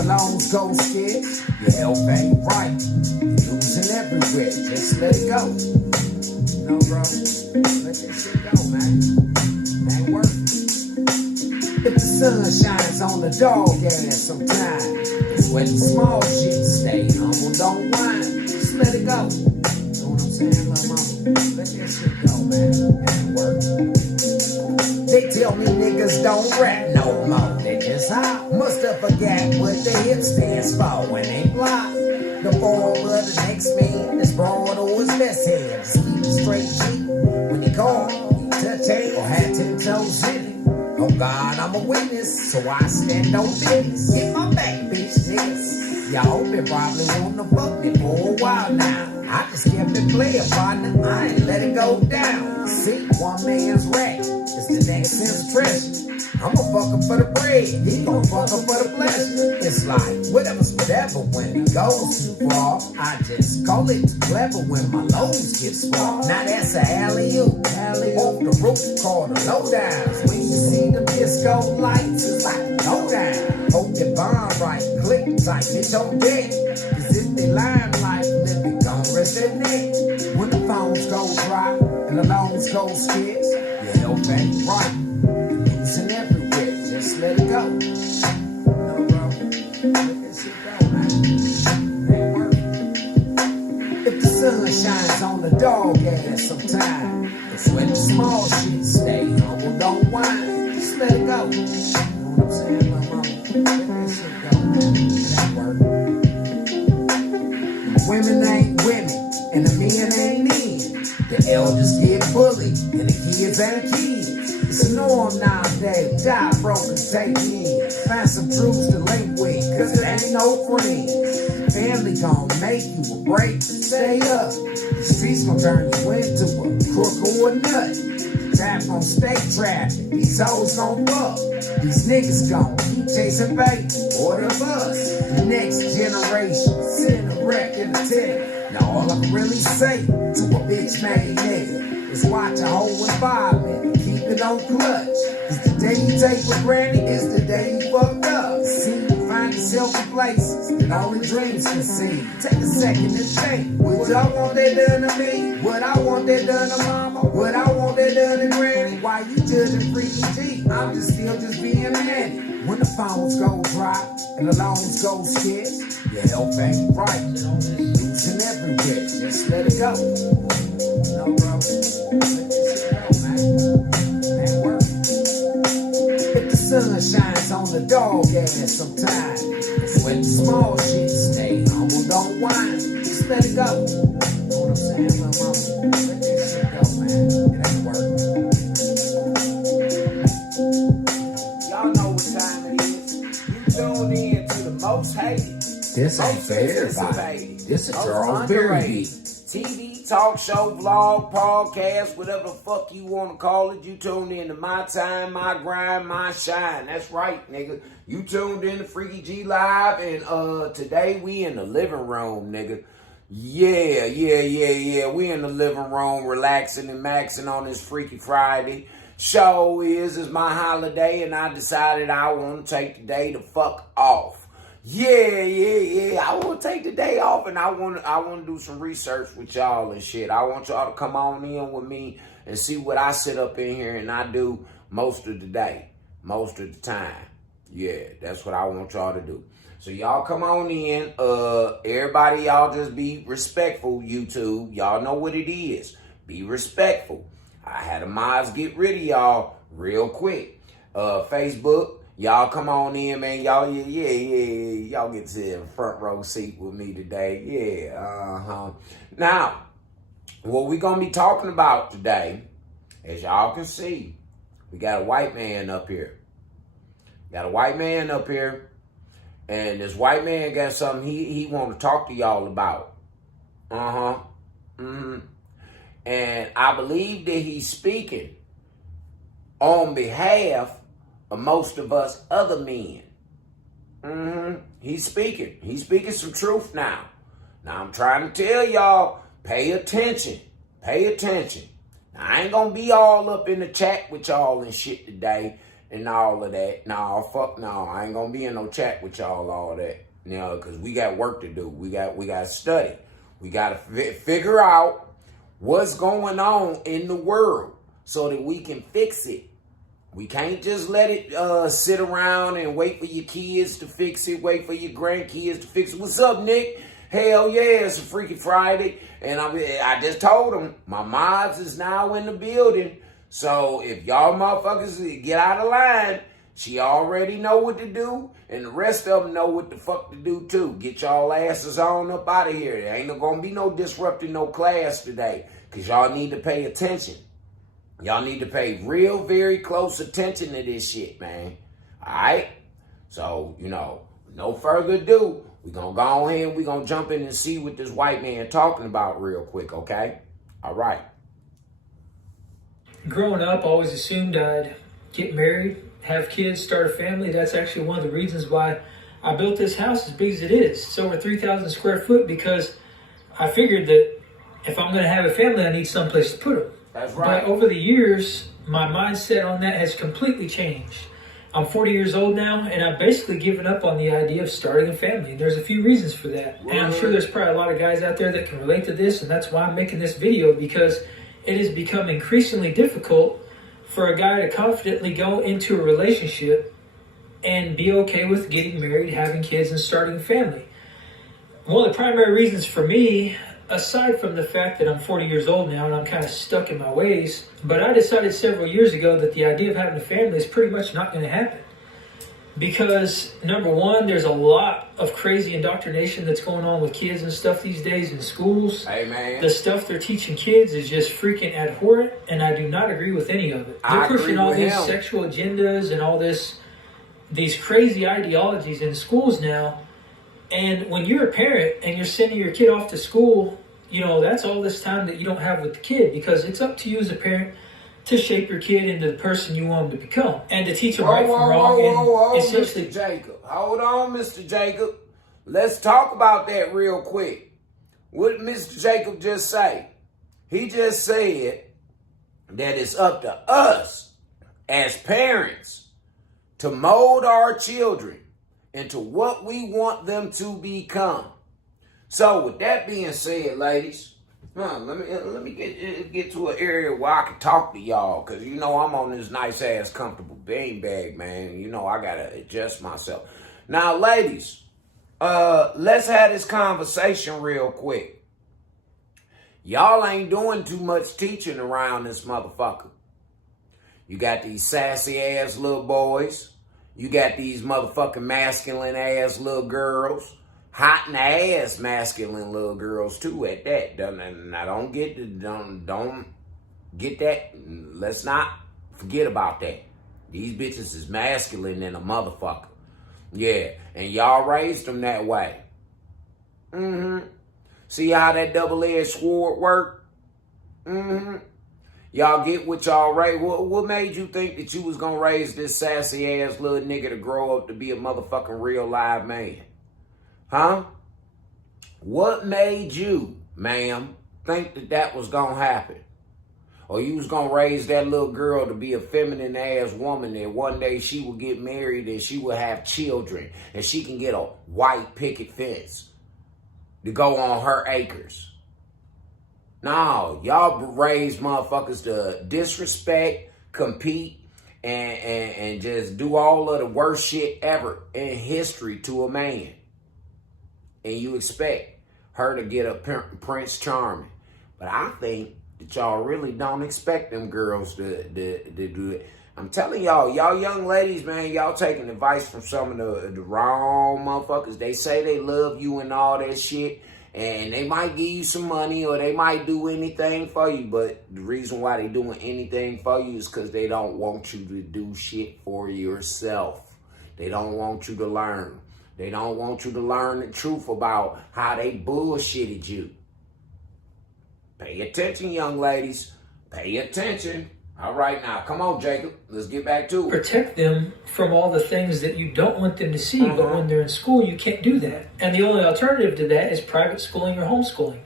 the loans go scared. Your health ain't right. You're losing everywhere. Just let it go. No, bro. Let that shit go, man. Ain't worth it. If the sun shines on the dog ass sometimes, it's when the small shit stay humble, don't whine. Just let it go. You know what I'm saying, little mama? Let that shit go, man. Ain't worth it. They tell me niggas don't rap no more. They just high. Must have forgot what the hip stands for when they block. The form of the next man is broad or his best head. Just keep it straight G. When he call, he touch ain't or had 10 toes in it. Oh God, I'm a witness, so I stand on business. Get my back, bitch, niggas. Y'all been probably wanting to fuck me for a while now. I just kept it playing, partner. I ain't let it go down. See, one man's rat is the next man's treasure. I'm a fucker for the bread, he gon' fucker for the pleasure. It's like, whatever's whatever when it goes too far. I just call it clever when my lows get small. Now that's a alley-oop, off the roof called a lowdowns. When you see the disco lights, it's like go down. Hope they bond right, click tight, bitch on deck. Cause if they line like living, gon' rest their neck. When the phones go dry and the loans go scarce, your health ain't right. Losing everywhere, just let it go. No, bro, let that shit go, man. Ain't worth it. If the sun shines on the dog ass sometime, it's when the small shit stay humble, don't whine. Just let it go. You know what I'm saying, my mama? Let that shit go, man. It ain't worth it. Women ain't women, and the men ain't men. The elders get bullied, and the kids ain't kids. It's a norm nowadays, die broken, take in. Find some truths to link with, cause it ain't no friends. Family gon' make you a break, stay up. The streets gon' turn you into a crook or a nut. Trap gon' stay trapped, these hoes gon' fuck. These niggas gon' keep chasing bait, or the bus. The next generation, send a wreck in the tent. Now all I can really say to a bitch made nigga is watch a whole environment, keep it on clutch. Cause the day you take for granted is the day you fucked up. See, you find yourself in places that only dreams can see. Take a second to think, would I want that done to me? Would I want that done to mama? Would I want that done to granny? Why you judging Freaky-G? I'm just still just being a man. When the phones go dry and the loans go scarce, your health ain't right. Losing everywhere, just let it go. No, bro. Let this shit go, man. Ain't worth it. If the sun shines on the dog ass sometime, it's when the small shit stay humble, don't whine. Just let it go. You know what I'm saying, little mama? Let this shit go, man. It ain't worth it. Y'all know what time it is. You tuned in to the most hated. This ain't for everybody. This is Charles Berry. TV, talk show, vlog, podcast, whatever the fuck you want to call it. You tuned in to my time, my grind, my shine. That's right, nigga. You tuned in to Freaky-G Live, and today we in the living room, nigga. Yeah. We in the living room, relaxing and maxing on this Freaky Friday. Show is my holiday, and I decided I want to take the day to fuck off. Yeah. I want to take the day off, and I want to do some research with y'all and shit. I want y'all to come on in with me and see what I sit up in here and I do most of the day, most of the time. Yeah, that's what I want y'all to do. So y'all come on in. Everybody, y'all just be respectful, YouTube. Y'all know what it is. Be respectful. I had a mods get rid of y'all real quick. Facebook. Y'all come on in, man. Y'all, yeah. Y'all get to the front row seat with me today. Yeah, Now, what we gonna be talking about today, as y'all can see, we got a white man up here. And this white man got something he want to talk to y'all about. And I believe that he's speaking on behalf of most of us other men. He's speaking some truth now. Now I'm trying to tell y'all, pay attention. Now I ain't gonna be all up in the chat with y'all and shit today. and all of that. No, fuck no. I ain't gonna be in no chat with y'all all that. You know, because we got work to do. We got to study. We got to figure out what's going on in the world so that we can fix it. We can't just let it sit around and wait for your kids to fix it, wait for your grandkids to fix it. What's up, Nick? Hell yeah, it's a Freaky Friday. And I just told them, my mods is now in the building. So if y'all motherfuckers get out of line, she already know what to do, and the rest of them know what the fuck to do too. Get y'all asses on up out of here. There ain't gonna be no disrupting no class today, because y'all need to pay attention. Y'all need to pay real, very close attention to this shit, man. All right? So, you know, no further ado, we're going to go ahead and we're going to jump in and see what this white man talking about real quick, okay? All right. Growing up, I always assumed I'd get married, have kids, start a family. That's actually one of the reasons why I built this house as big as it is. It's over 3,000 square foot because I figured that if I'm going to have a family, I need someplace to put them. That's right. But over the years, my mindset on that has completely changed. I'm 40 years old now, and I've basically given up on the idea of starting a family. There's a few reasons for that. And I'm sure there's probably a lot of guys out there that can relate to this, and that's why I'm making this video, because it has become increasingly difficult for a guy to confidently go into a relationship and be okay with getting married, having kids, and starting a family. One of the primary reasons for me, aside from the fact that I'm 40 years old now and I'm kind of stuck in my ways, but I decided several years ago that the idea of having a family is pretty much not going to happen. Because, number one, there's a lot of crazy indoctrination that's going on with kids and stuff these days in schools. Hey, man. The stuff they're teaching kids is just freaking abhorrent, and I do not agree with any of it. They're pushing all these sexual agendas and all these crazy ideologies in schools now. And when you're a parent and you're sending your kid off to school, you know, that's all this time that you don't have with the kid, because it's up to you as a parent to shape your kid into the person you want them to become and to teach them right from wrong. Essentially, Mr. Jacob. Hold on, Mr. Jacob. Let's talk about that real quick. What did Mr. Jacob just say? He just said that it's up to us as parents to mold our children into what we want them to become. So with that being said, ladies, let me get to an area where I can talk to y'all, because you know I'm on this nice ass comfortable beanbag, man. You know I gotta adjust myself. Now, ladies, let's have this conversation real quick. Y'all ain't doing too much teaching around this motherfucker. You got these sassy ass little boys. You got these motherfucking masculine ass little girls. Hot in the ass masculine little girls too at that. Now don't get that. Let's not forget about that. These bitches is masculine than a motherfucker. Yeah, and y'all raised them that way. See how that double-edged sword work? Y'all get what y'all raised. What made you think that you was gonna raise this sassy ass little nigga to grow up to be a motherfucking real live man? Huh? What made you, ma'am, think that that was gonna happen? Or you was gonna raise that little girl to be a feminine ass woman that one day she will get married and she will have children and she can get a white picket fence to go on her acres? No, y'all raised motherfuckers to disrespect, compete, and just do all of the worst shit ever in history to a man. And you expect her to get a Prince Charming. But I think that y'all really don't expect them girls to do it. I'm telling y'all young ladies, man, y'all taking advice from some of the wrong motherfuckers. They say they love you and all that shit. And they might give you some money or they might do anything for you. But the reason why they doing anything for you is because they don't want you to do shit for yourself. They don't want you to learn. They don't want you to learn the truth about how they bullshitted you. Pay attention, young ladies. Pay attention. All right, now, come on, Jacob. Let's get back to it. Protect them from all the things that you don't want them to see, but when they're in school, you can't do that. And the only alternative to that is private schooling or homeschooling.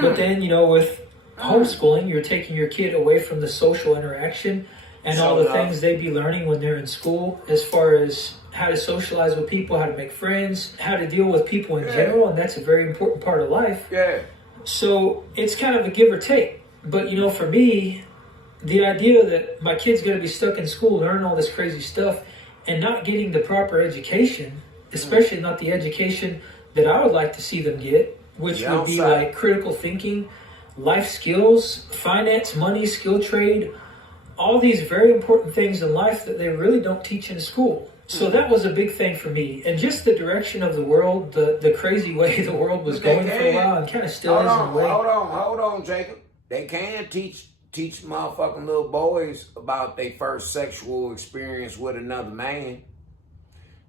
But then, you know, with homeschooling, you're taking your kid away from the social interaction and all the things they be learning when they're in school, as far as how to socialize with people, how to make friends, how to deal with people in general, and that's a very important part of life. Yeah. So it's kind of a give or take. But, you know, for me, the idea that my kid's going to be stuck in school learning all this crazy stuff and not getting the proper education, especially not the education that I would like to see them get, which would be like critical thinking, life skills, finance, money, skill trade, all these very important things in life that they really don't teach in school. So that was a big thing for me. And just the direction of the world, the crazy way the world was going for a while and kind of still is in a way. Hold on, Jacob. They can teach motherfucking little boys about their first sexual experience with another man.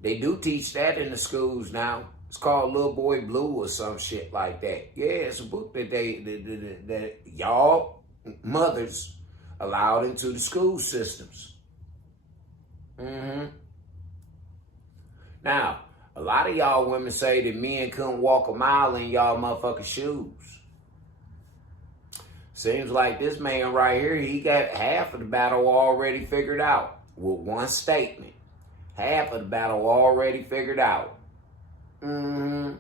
They do teach that in the schools now. It's called Little Boy Blue or some shit like that. Yeah, it's a book that that y'all mothers allowed into the school systems. Now, a lot of y'all women say that men couldn't walk a mile in y'all motherfucking shoes. Seems like this man right here, he got half of the battle already figured out with one statement. Half of the battle already figured out. I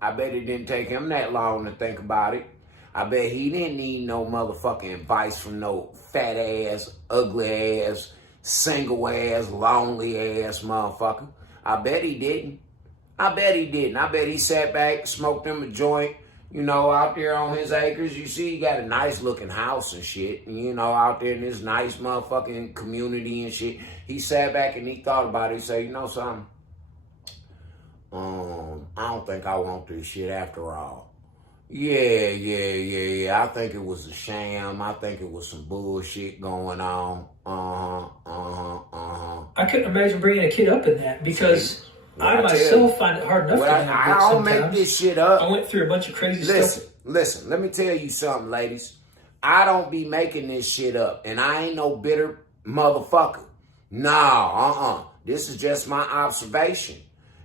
bet it didn't take him that long to think about it. I bet he didn't need no motherfucking advice from no fat ass, ugly ass, single ass, lonely ass motherfucker. I bet he didn't. I bet he sat back, smoked him a joint, you know, out there on his acres. You see, he got a nice looking house and shit, you know, out there in this nice motherfucking community and shit. He sat back and he thought about it. He said, you know something? I don't think I want this shit after all. Yeah. I think it was a sham. I think it was some bullshit going on. I couldn't imagine bringing a kid up in that because I myself find it hard enough to I don't make this shit up. I went through a bunch of crazy stuff. Listen, let me tell you something, ladies. I don't be making this shit up, and I ain't no bitter motherfucker. Nah, This is just my observation.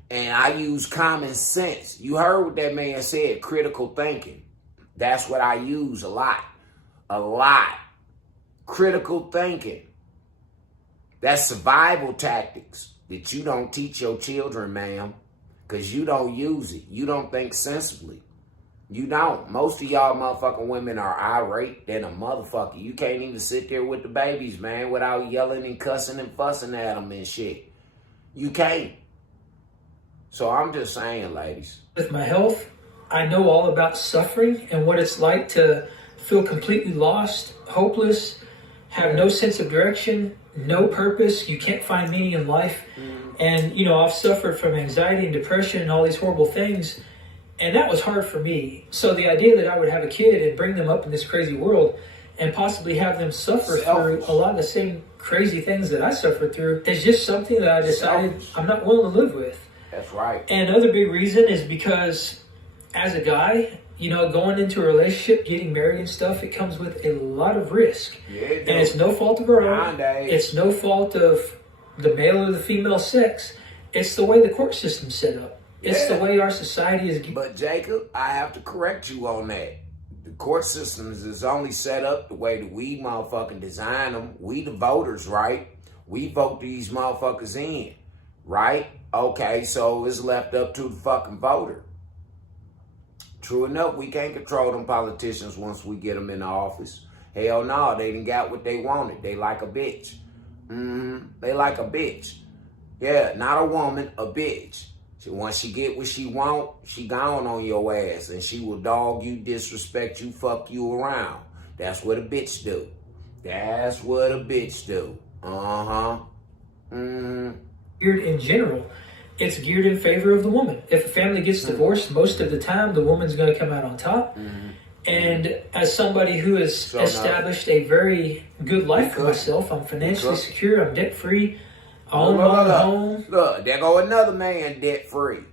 And I use common sense. You heard what that man said, critical thinking. That's what I use a lot. Critical thinking. That's survival tactics that you don't teach your children, ma'am, because you don't use it. You don't think sensibly. You don't. Most of y'all motherfucking women are irate than a motherfucker. You can't even sit there with the babies, man, without yelling and cussing and fussing at them and shit. You can't. So I'm just saying, ladies. With my health, I know all about suffering and what it's like to feel completely lost, hopeless, have no sense of direction, no purpose. You can't find meaning in life. And, you know, I've suffered from anxiety and depression and all these horrible things. And that was hard for me. So the idea that I would have a kid and bring them up in this crazy world and possibly have them suffer through a lot of the same crazy things that I suffered through is just something that I decided I'm not willing to live with. That's right. And another big reason is because as a guy, you know, going into a relationship, getting married and stuff, it comes with a lot of risk. Yeah, and it's no fault of our own. It's no fault of the male or the female sex. It's the way the court system's set up. It's the way our society is. But Jacob, I have to correct you on that. The court systems is only set up the way that we motherfucking design them. We the voters, right? We vote these motherfuckers in, right? Okay, so it's left up to the fucking voter. True enough, we can't control them politicians once we get them in the office. Hell no, they done got what they wanted. They like a bitch. They like a bitch. Yeah, not a woman, a bitch. So once she get what she want, she gone on your ass. And she will dog you, disrespect you, fuck you around. That's what a bitch do. That's what a bitch do. Geared in general, it's geared in favor of the woman. If a family gets divorced, most of the time, the woman's going to come out on top. And as somebody who has established a very good life for myself, I'm financially secure, I'm debt-free, I own my own home. Look, there go another man debt-free.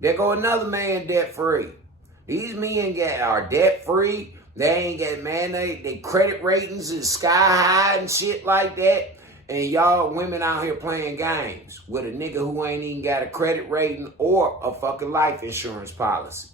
These men are debt-free. They ain't got, man, they credit ratings is sky high and shit like that. And y'all women out here playing games with a nigga who ain't even got a credit rating or a fucking life insurance policy.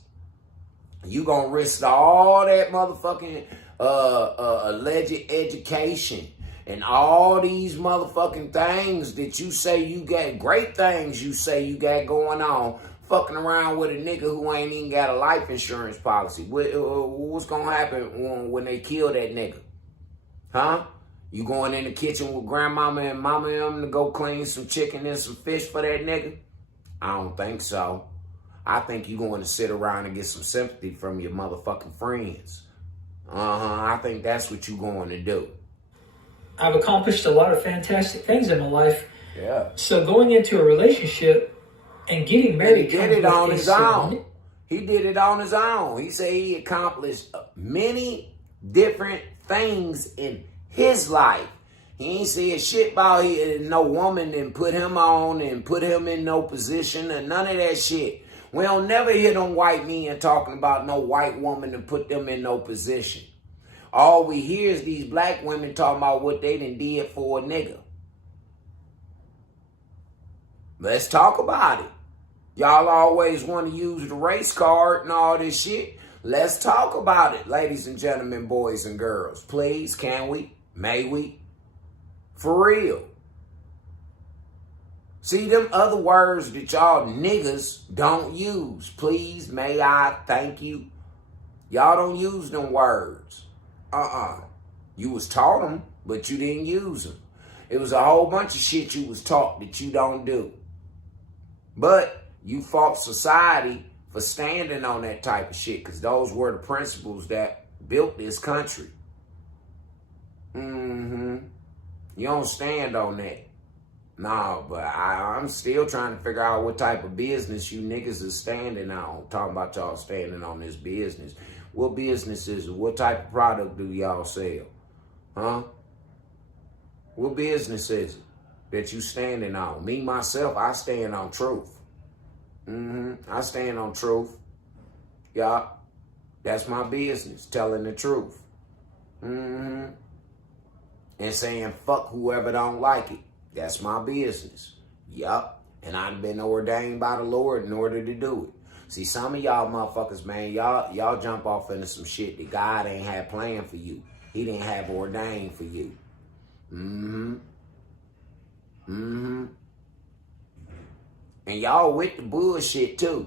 You gonna risk all that motherfucking alleged education, and all these motherfucking things that you say you got, great things you say you got going on, fucking around with a nigga who ain't even got a life insurance policy. What's gonna happen when they kill that nigga? Huh? You going in the kitchen with grandmama and mama and them to go clean some chicken and some fish for that nigga? I don't think so. I think you going to sit around and get some sympathy from your motherfucking friends. I think that's what you going to do. I've accomplished a lot of fantastic things in my life. Yeah. So going into a relationship and getting married, he did it on his own. He did it on his own. He said he accomplished many different things in his life. He ain't said shit about no woman and put him on and put him in no position and none of that shit. We don't never hear them white men talking about no white woman and put them in no position. All we hear is these black women talking about what they done did for a nigga. Let's talk about it. Y'all always want to use the race card and all this shit. Let's talk about it, ladies and gentlemen, boys and girls. Please, can we? May we? For real. See, them other words that y'all niggas don't use. Please, may I, thank you. Y'all don't use them words. You was taught them, but you didn't use them. It was a whole bunch of shit you was taught that you don't do. But you fought society for standing on that type of shit because those were the principles that built this country. You don't stand on that. No, but I'm still trying to figure out what type of business you niggas is standing on. Talking about y'all standing on this business. What business is it? What type of product do y'all sell? Huh? What business is it that you standing on? Me, myself, I stand on truth. I stand on truth. Yeah. That's my business, telling the truth. And saying fuck whoever don't like it. That's my business. Yup. And I've been ordained by the Lord in order to do it. See, some of y'all motherfuckers, man, y'all jump off into some shit that God ain't had planned for you. He didn't have ordained for you. And y'all with the bullshit too.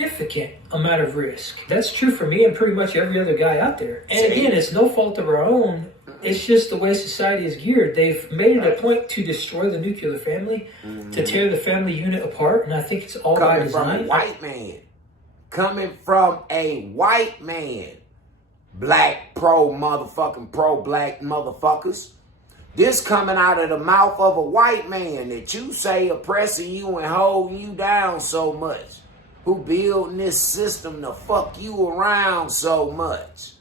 Significant amount of risk. That's true for me and pretty much every other guy out there. And again, it's no fault of our own. It's just the way society is geared. They've made it a point to destroy the nuclear family, to tear the family unit apart, and I think it's all by design. Coming from a white man. Coming from a white man. Black pro-black motherfuckers. This coming out of the mouth of a white man that you say oppressing you and holding you down so much. Who building this system to fuck you around so much.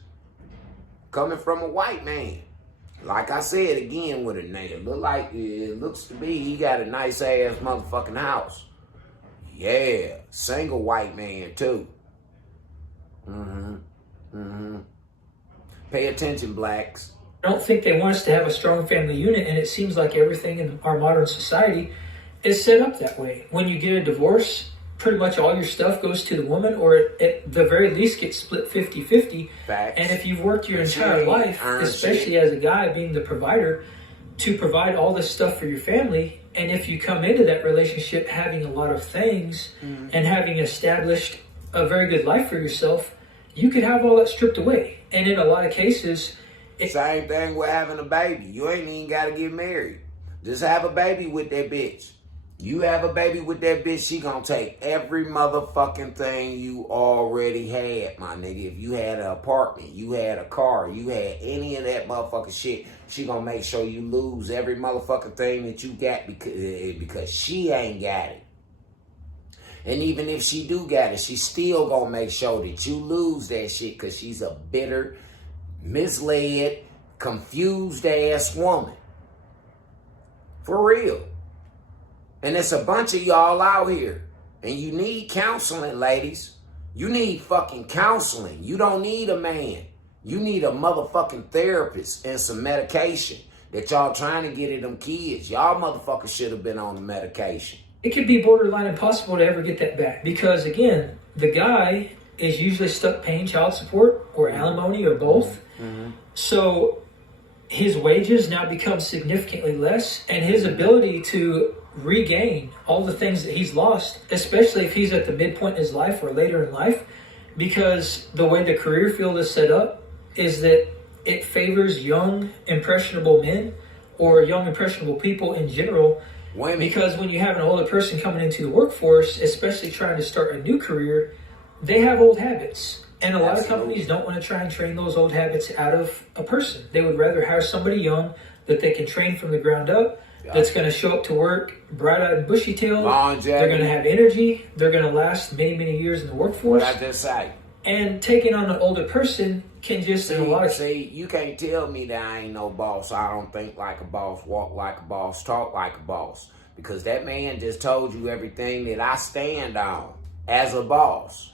Coming from a white man. Like I said again with a nigga. It looks to be he got a nice ass motherfucking house. Yeah. Single white man too. Pay attention, blacks. I don't think they want us to have a strong family unit, and it seems like everything in our modern society is set up that way. When you get a divorce, pretty much all your stuff goes to the woman, or at the very least gets split 50-50. Facts. And if you've worked your entire life, especially as a guy being the provider, to provide all this stuff for your family, and if you come into that relationship having a lot of things and having established a very good life for yourself, you could have all that stripped away. And in a lot of cases, same thing with having a baby. You ain't even got to get married. Just have a baby with that bitch. You have a baby with that bitch, she gonna take every motherfucking thing you already had, my nigga. If you had an apartment, you had a car, you had any of that motherfucking shit, she gonna make sure you lose every motherfucking thing that you got because she ain't got it. And even if she do got it, she still gonna make sure that you lose that shit because she's a bitter, misled, confused ass woman. For real. And it's a bunch of y'all out here. And you need counseling, ladies. You need fucking counseling. You don't need a man. You need a motherfucking therapist and some medication that y'all trying to get at them kids. Y'all motherfuckers should have been on the medication. It could be borderline impossible to ever get that back. Because, again, the guy is usually stuck paying child support or alimony or both. So his wages now become significantly less, and his ability to regain all the things that he's lost, especially if he's at the midpoint in his life or later in life, because the way the career field is set up is that it favors young, impressionable men or young, impressionable people in general. Women. Because when you have an older person coming into the workforce, especially trying to start a new career, they have old habits. And a lot of companies don't want to try and train those old habits out of a person. They would rather hire somebody young that they can train from the ground up, that's going to show up to work bright-eyed and bushy-tailed. They're going to have energy. They're going to last many, many years in the workforce. What I just say. And taking on an older person can just, in a lot of... See, you can't tell me that I ain't no boss. I don't think like a boss, walk like a boss, talk like a boss. Because that man just told you everything that I stand on as a boss.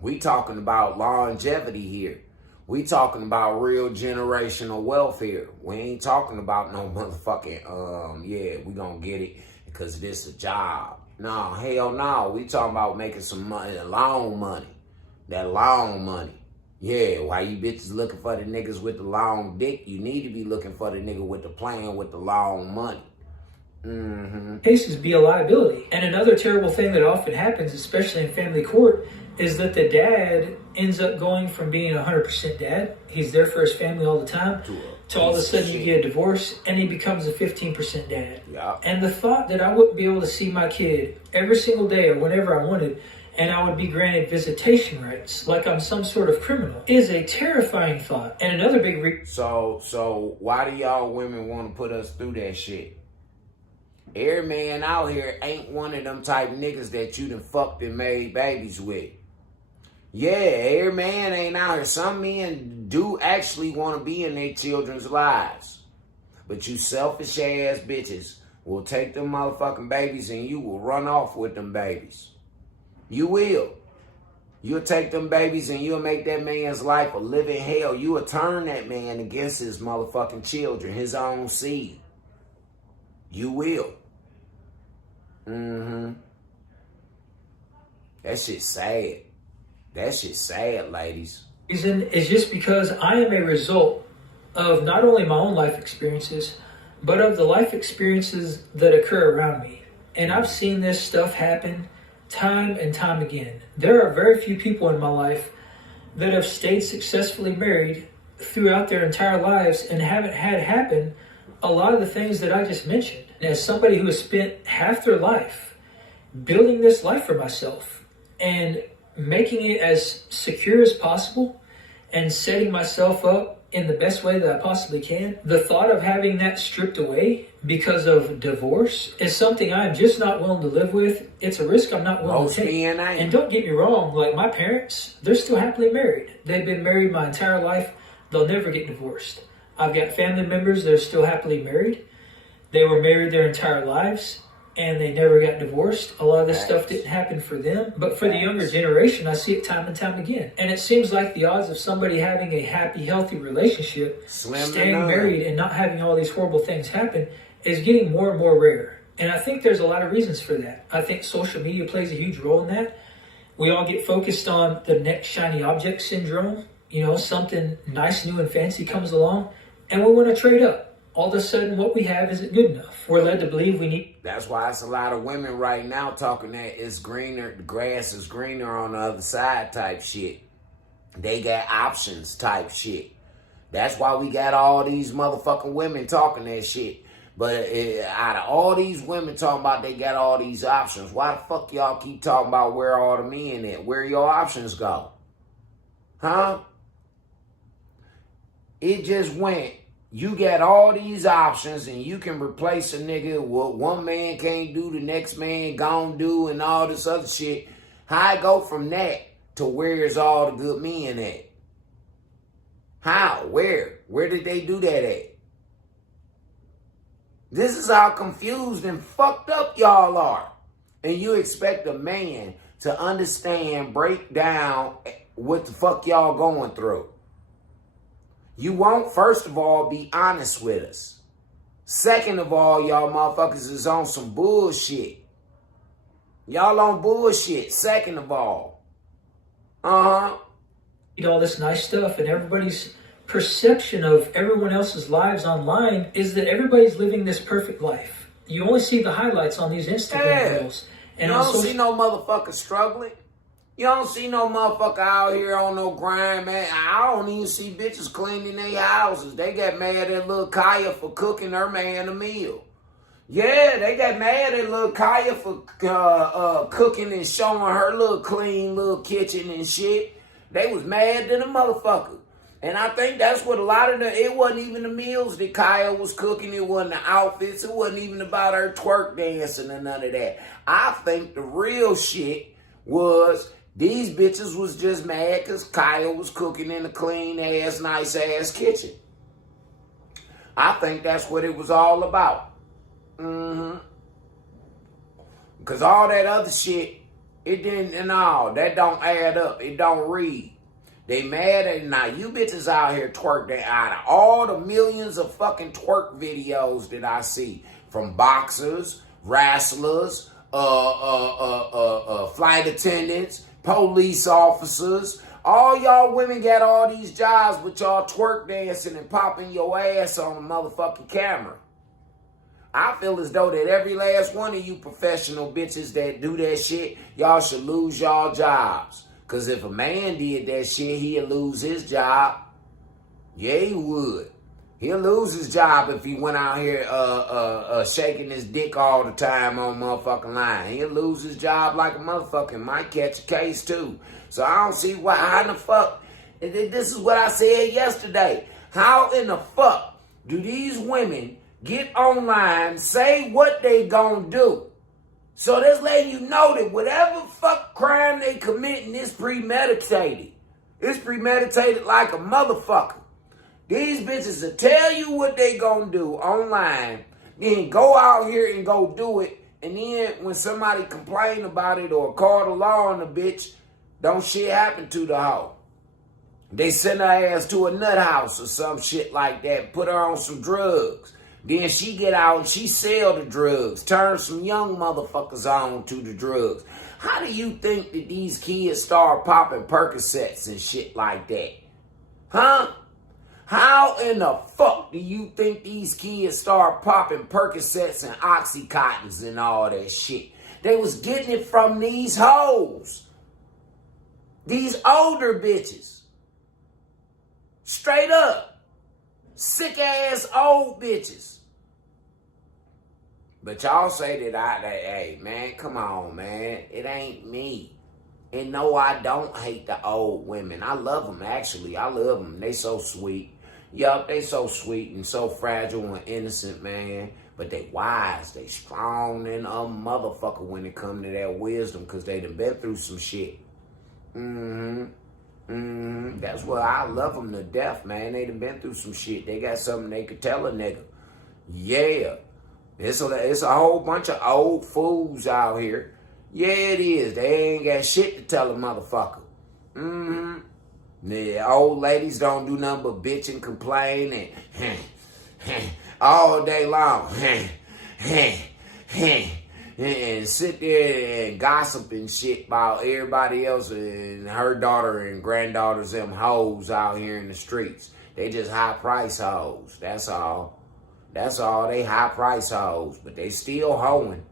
We talking about longevity here. We talking about real generational wealth here. We ain't talking about no motherfucking, yeah, we gonna get it because this a job. No, hell no. We talking about making some money, long money. That long money. Yeah, why you bitches looking for the niggas with the long dick? You need to be looking for the nigga with the plan with the long money. Cases be a liability. And another terrible thing that often happens, especially in family court, is that the dad ends up going from being 100% dad, he's there for his family all the time, to all of a sudden you get a divorce and he becomes a 15% dad. Yeah. And the thought that I wouldn't be able to see my kid every single day or whenever I wanted, and I would be granted visitation rights like I'm some sort of criminal, is a terrifying thought. And another big So why do y'all women want to put us through that shit? Every man out here ain't one of them type niggas that you done fucked and made babies with. Yeah, every man ain't out here. Some men do actually want to be in their children's lives. But you selfish ass bitches will take them motherfucking babies and you will run off with them babies. You will. You'll take them babies and you'll make that man's life a living hell. You will turn that man against his motherfucking children, his own seed. You will. That shit's sad. That shit's sad, ladies. Reason is just because I am a result of not only my own life experiences, but of the life experiences that occur around me. And I've seen this stuff happen time and time again. There are very few people in my life that have stayed successfully married throughout their entire lives and haven't had happen a lot of the things that I just mentioned. And as somebody who has spent half their life building this life for myself and making it as secure as possible and setting myself up in the best way that I possibly can, the thought of having that stripped away because of divorce is something I'm just not willing to live with. It's a risk I'm not willing to take. And don't get me wrong, like my parents, they're still happily married. They've been married my entire life. They'll never get divorced. I've got family members that are still happily married. They were married their entire lives and they never got divorced. A lot of this stuff didn't happen for them. But for the younger generation, I see it time and time again. And it seems like the odds of somebody having a happy, healthy relationship, staying married and not having all these horrible things happen is getting more and more rare. And I think there's a lot of reasons for that. I think social media plays a huge role in that. We all get focused on the next shiny object syndrome. You know, something nice, new, and fancy comes along, and we want to trade up. All of a sudden, what we have isn't good enough. We're led to believe we need... That's why it's a lot of women right now talking that it's greener, the grass is greener on the other side type shit. They got options type shit. That's why we got all these motherfucking women talking that shit. But out of all these women talking about they got all these options, why the fuck y'all keep talking about where all the men at? Where your options go? Huh? It just went, you got all these options and you can replace a nigga. What one man can't do, the next man gon' do, and all this other shit. How I go from that to where's all the good men at? How? Where? Where did they do that at? This is how confused and fucked up y'all are. And you expect a man to understand, break down what the fuck y'all going through. You won't, first of all, be honest with us. Second of all, y'all motherfuckers is on some bullshit. Y'all on bullshit, second of all. Uh-huh. All this nice stuff, and everybody's perception of everyone else's lives online is that everybody's living this perfect life. You only see the highlights on these Instagram reels. And you don't see no motherfucker struggling. You don't see no motherfucker out here on no grind, man. I don't even see bitches cleaning their houses. They got mad at little Kaya for cooking her man a meal. Yeah, they got mad at little Kaya for cooking and showing her little clean little kitchen and shit. They was mad than a motherfucker. And I think that's what a lot of it wasn't even the meals that Kaya was cooking. It wasn't the outfits. It wasn't even about her twerk dancing and none of that. I think the real shit was these bitches was just mad because Kaya was cooking in a clean-ass, nice-ass kitchen. I think that's what it was all about. Because all that other shit, it didn't, and all, that don't add up. It don't read. They mad at, now you bitches out here twerk that out of all the millions of fucking twerk videos that I see from boxers, wrestlers, flight attendants, police officers. All y'all women got all these jobs, but y'all twerk dancing and popping your ass on a motherfucking camera. I feel as though that every last one of you professional bitches that do that shit, y'all should lose y'all jobs. Because if a man did that shit, he'd lose his job. Yeah, he would. He'll lose his job if he went out here shaking his dick all the time on motherfucking line. He'll lose his job like a motherfucker. Might catch a case too. So I don't see why, how in the fuck, this is what I said yesterday. How in the fuck do these women get online, say what they gonna do? So that's letting you know that whatever fuck crime they committing is premeditated. It's premeditated like a motherfucker. These bitches will tell you what they gonna do online, then go out here and go do it, and then when somebody complain about it or call the law on the bitch, don't shit happen to the hoe. They send her ass to a nut house or some shit like that, put her on some drugs. Then she get out and she sell the drugs, turn some young motherfuckers on to the drugs. How do you think that these kids start popping Percocets and shit like that? Huh? How in the fuck do you think these kids start popping Percocets and Oxycontins and all that shit? They was getting it from these hoes. These older bitches. Straight up. Sick ass old bitches. But y'all say that hey man, come on man. It ain't me. And no, I don't hate the old women. I love them actually. I love them. They so sweet. Yup, they so sweet and so fragile and innocent, man. But they wise. They strong and a motherfucker when it come to that wisdom because they done been through some shit. That's why I love them to death, man. They done been through some shit. They got something they could tell a nigga. Yeah. It's a whole bunch of old fools out here. Yeah, it is. They ain't got shit to tell a motherfucker. The old ladies don't do nothing but bitch and complain and all day long. And sit there and gossip and shit about everybody else and her daughter and granddaughters, them hoes out here in the streets. They just high price hoes. That's all. That's all. They high price hoes. But they still hoeing.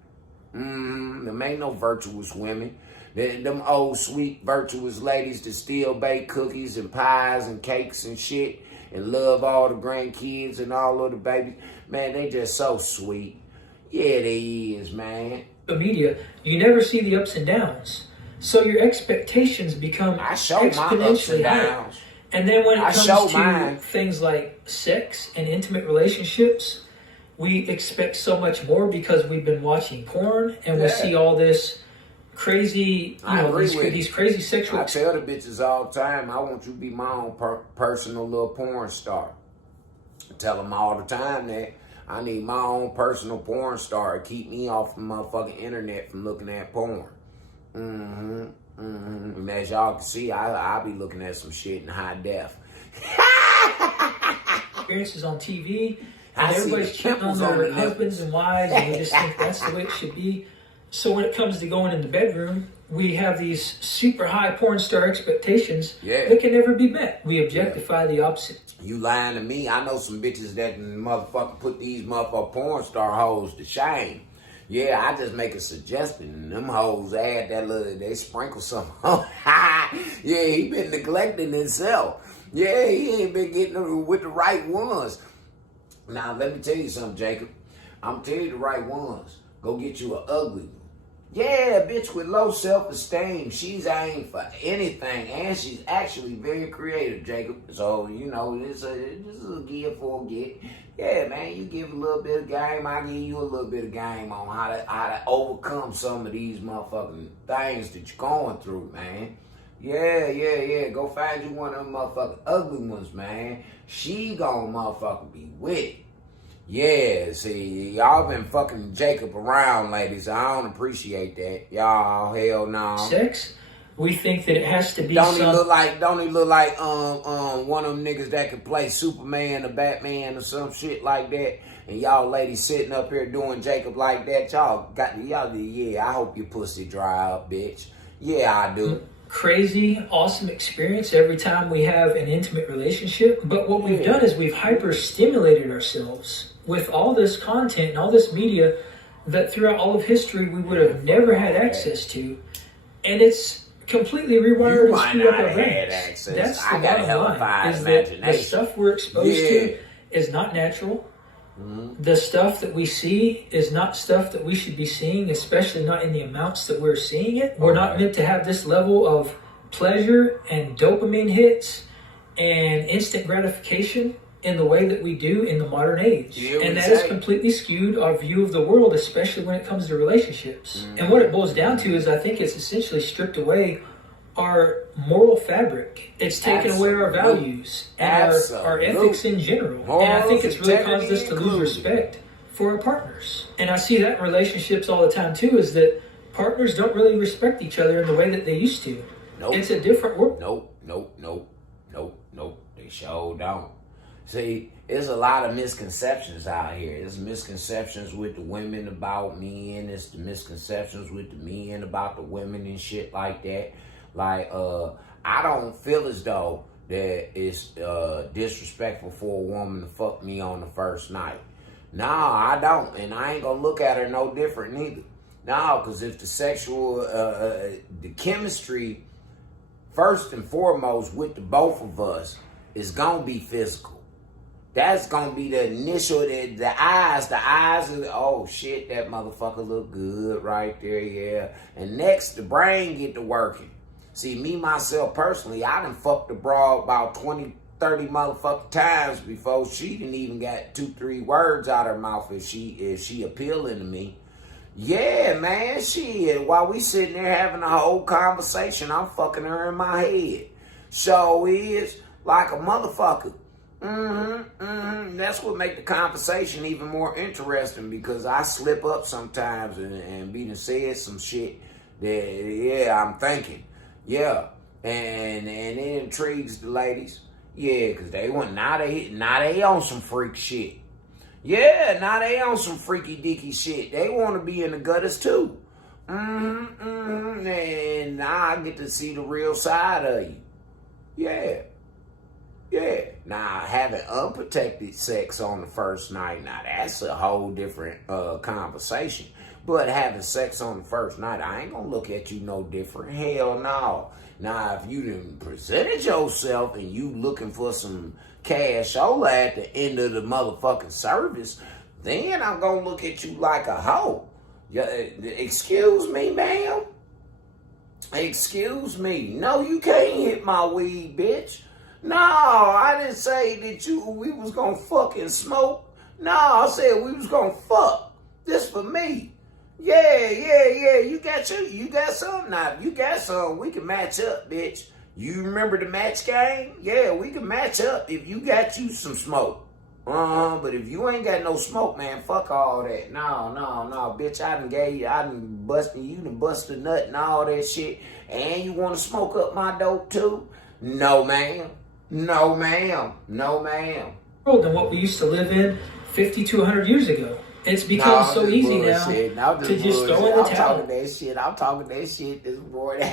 Them ain't no virtuous women. Them old sweet virtuous ladies that still bake cookies and pies and cakes and shit and love all the grandkids and all of the babies. Man, they just so sweet. Yeah, they is, man. The media, you never see the ups and downs. So your expectations become exponentially higher. And then when it comes to things like sex and intimate relationships, we expect so much more because we've been watching porn and we see all this crazy, these crazy sexual... I tell the bitches all the time, I want you to be my own personal little porn star. I tell them all the time that I need my own personal porn star to keep me off the motherfucking internet from looking at porn. And as y'all can see, I be looking at some shit in high def. Experiences on TV, and everybody's cheating on their husbands and wives, and we just think that's the way it should be. So when it comes to going in the bedroom, we have these super high porn star expectations that can never be met. We objectify the opposite. You lying to me? I know some bitches that motherfucker put these motherfucker porn star hoes to shame. Yeah, I just make a suggestion, and them hoes add that little, they sprinkle some on. Yeah, he been neglecting himself. Yeah, he ain't been getting with the right ones. Now, let me tell you something, Jacob. I'm telling you the right ones. Go get you an ugly one. Yeah, bitch with low self-esteem. She's aimed for anything, and she's actually very creative, Jacob. So, you know, this is a give for a get. Yeah, man, you give a little bit of game, I give you a little bit of game on how to overcome some of these motherfucking things that you're going through, man. Yeah. Go find you one of them motherfucking ugly ones, man. She gonna motherfucking be with it. Yeah, see, y'all been fucking Jacob around, ladies. I don't appreciate that. Y'all, hell no. Sex? We think that it has to be Don't he look like one of them niggas that could play Superman or Batman or some shit like that? And y'all ladies sitting up here doing Jacob like that, yeah, I hope your pussy dry up, bitch. Yeah, I do. Crazy, awesome experience every time we have an intimate relationship. But what we've done is we've hyper-stimulated ourselves with all this content and all this media that throughout all of history we would have never had access to. And it's completely rewired and screwed up our brains. That's the bottom line, is that the stuff we're exposed to is not natural. The stuff that we see is not stuff that we should be seeing, especially not in the amounts that we're seeing it. We're not meant to have this level of pleasure and dopamine hits and instant gratification in the way that we do in the modern age. And that has completely skewed our view of the world, especially when it comes to relationships. And what it boils down to is I think it's essentially stripped away our moral fabric. It's taken away our values and our ethics in general. And I think it's really caused us to lose respect for our partners. And I see that in relationships all the time too, is that partners don't really respect each other in the way that they used to. It's a different world. Nope. They sure don't. See, there's a lot of misconceptions out here. There's misconceptions with the women about men. There's the misconceptions with the men about the women and shit like that. Like, I don't feel as though that it's disrespectful for a woman to fuck me on the first night. No, I don't. And I ain't gonna look at her no different neither. No, because if the sexual, the chemistry, first and foremost, with the both of us, is gonna be physical. That's gonna be the initial, the eyes, oh shit, that motherfucker look good right there, yeah. And next, the brain get to working. See, me, myself, personally, I done fucked the broad about 20, 30 motherfucking times before she didn't even got 2-3 words out her mouth if she appealing to me. Yeah, man, shit. While we sitting there having a whole conversation, I'm fucking her in my head. So is like a motherfucker. That's what make the conversation even more interesting, because I slip up sometimes and be done said some shit that, I'm thinking. Yeah. And it intrigues the ladies. Yeah, because they want, now they on some freak shit. Yeah, now they on some freaky dicky shit. They want to be in the gutters too. And now I get to see the real side of you. Yeah. Now, having unprotected sex on the first night, now that's a whole different conversation. But having sex on the first night, I ain't gonna look at you no different. Hell no. Now, if you done presented yourself and you looking for some cashola at the end of the motherfucking service, then I'm gonna look at you like a hoe. Excuse me, ma'am? Excuse me. No, you can't hit my weed, bitch. No, I didn't say that we was gonna fucking smoke. No, I said we was gonna fuck. This for me. Yeah. You got something now. If you got something, we can match up, bitch. You remember the match game? Yeah, we can match up if you got you some smoke. But if you ain't got no smoke, man, fuck all that. No, bitch, I done busted you, done bust a nut and all that shit. And you wanna smoke up my dope too? No, ma'am. Than what we used to live in 50 to 100 years ago. It's become so easy bullshit. now to just throw in the towel. I'm talking that shit this morning.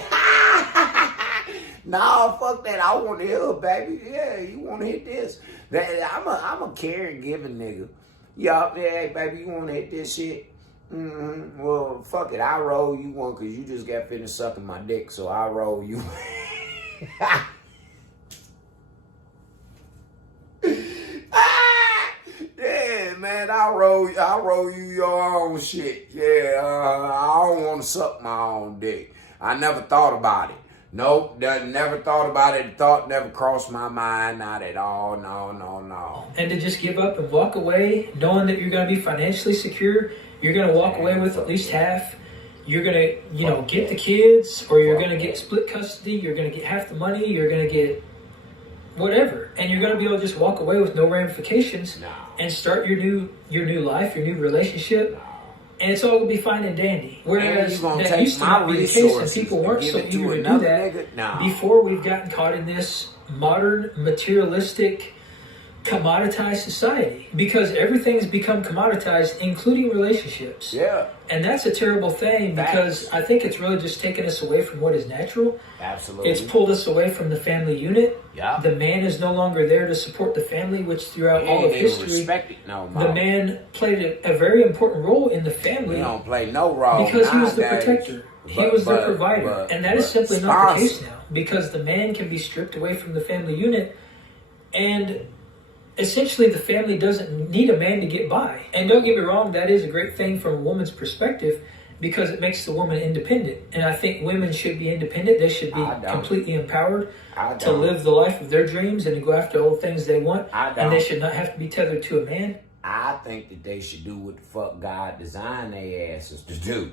Nah, fuck that. I want to hear, baby. Yeah, you want to hit this. I'm a caring, giving nigga. Yeah, hey, baby, you want to hit this shit? Mm-hmm. Well, fuck it. I'll roll you one because you just got finished sucking my dick, so I'll roll you. Yeah, man, I'll roll you your own shit. Yeah, I don't want to suck my own dick. I never thought about it. Nope, never thought about it. The thought never crossed my mind, not at all. No. And to just give up and walk away, knowing that you're going to be financially secure, you're going to walk away with at least half. You're going to, get the kids, or you're going to get split custody. You're going to get half the money. You're going to get whatever, and you're going to be able to just walk away with no ramifications and start your new life, your new relationship. And it's all going to be fine and dandy. Whereas that used to not be the case, and people weren't so eager to do that before we've gotten caught in this modern, materialistic, commoditized society. Because everything's become commoditized, including relationships. Yeah. And that's a terrible thing, because I think it's really just taken us away from what is natural. Absolutely. It's pulled us away from the family unit. Yeah. The man is no longer there to support the family, which throughout all of history, the man played a very important role in the family. He don't play no role because he was the protector. He was the provider. And that is simply not the case now, because the man can be stripped away from the family unit, and essentially the family doesn't need a man to get by. And don't get me wrong, that is a great thing from a woman's perspective, because it makes the woman independent. And I think women should be independent. They should be completely empowered to live the life of their dreams and to go after all the things they want. And they should not have to be tethered to a man. I think that they should do what the fuck God designed their asses to do.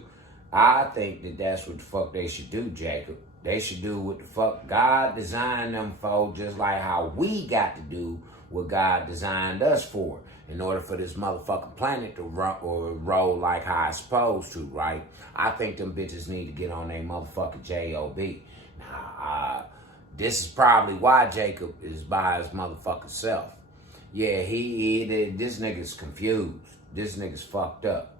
I think that that's what the fuck they should do, Jacob. They should do what the fuck God designed them for, just like how we got to do what God designed us for, in order for this motherfucking planet to roll like how it's supposed to, right? I think them bitches need to get on their motherfucking job. Now, this is probably why Jacob is by his motherfucking self. Yeah, this nigga's confused. This nigga's fucked up.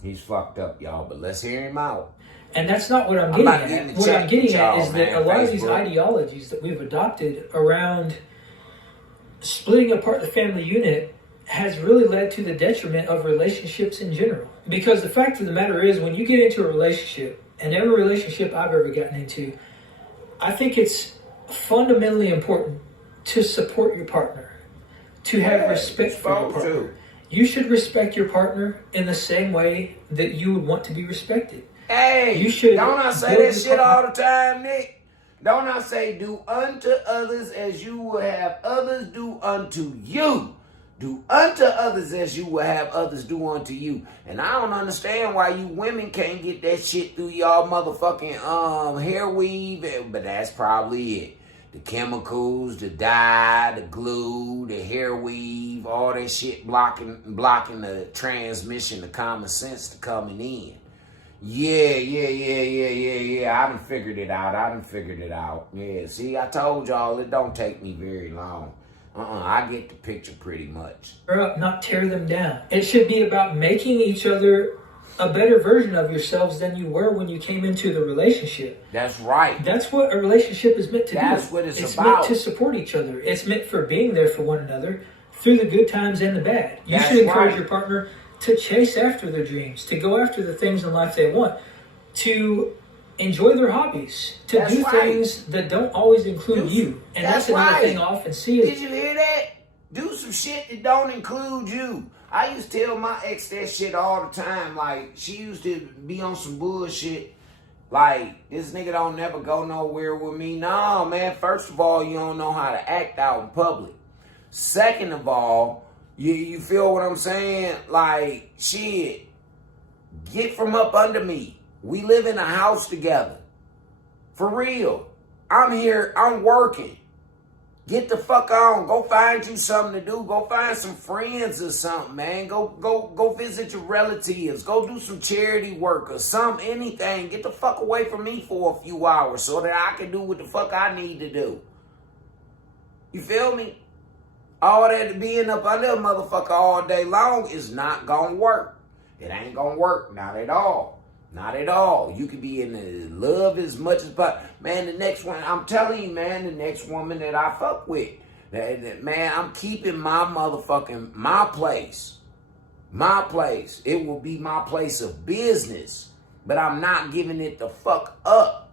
He's fucked up, y'all, but let's hear him out. And that's not what I'm getting at. What I'm getting at is that a lot of these ideologies that we've adopted around splitting apart the family unit has really led to the detriment of relationships in general. Because the fact of the matter is, when you get into a relationship, and every relationship I've ever gotten into, I think it's fundamentally important to support your partner, to have respect for your partner. You should respect your partner in the same way that you would want to be respected. Hey, don't I say that shit all the time, Nick? Don't I say, do unto others as you will have others do unto you. Do unto others as you will have others do unto you. And I don't understand why you women can't get that shit through y'all motherfucking hair weave, but that's probably it. The chemicals, the dye, the glue, the hair weave, all that shit blocking the transmission, the common sense to coming in. Yeah. I done figured it out. Yeah, see, I told y'all it don't take me very long. I get the picture pretty much. Not tear them down. It should be about making each other a better version of yourselves than you were when you came into the relationship. That's right. That's what a relationship is meant to do. That's what it's about. It's meant to support each other. It's meant for being there for one another through the good times and the bad. You should encourage your partner to chase after their dreams, to go after the things in life they want, to enjoy their hobbies, to do things that don't always include you. And that's another thing I often see is... Did you hear that? Do some shit that don't include you. I used to tell my ex that shit all the time. Like, she used to be on some bullshit. Like, this nigga don't never go nowhere with me. No, man, first of all, you don't know how to act out in public. Second of all, you feel what I'm saying? Like, shit, get from up under me. We live in a house together. For real. I'm here, I'm working. Get the fuck on. Go find you something to do. Go find some friends or something, man. Go visit your relatives. Go do some charity work or something, anything. Get the fuck away from me for a few hours so that I can do what the fuck I need to do. You feel me? All that being up under a motherfucker all day long is not gonna work. It ain't gonna work. Not at all. Not at all. You could be in love as much as possible. Man, the next one, I'm telling you, man, the next woman that I fuck with, man, I'm keeping my motherfucking, my place. My place. It will be my place of business. But I'm not giving it the fuck up.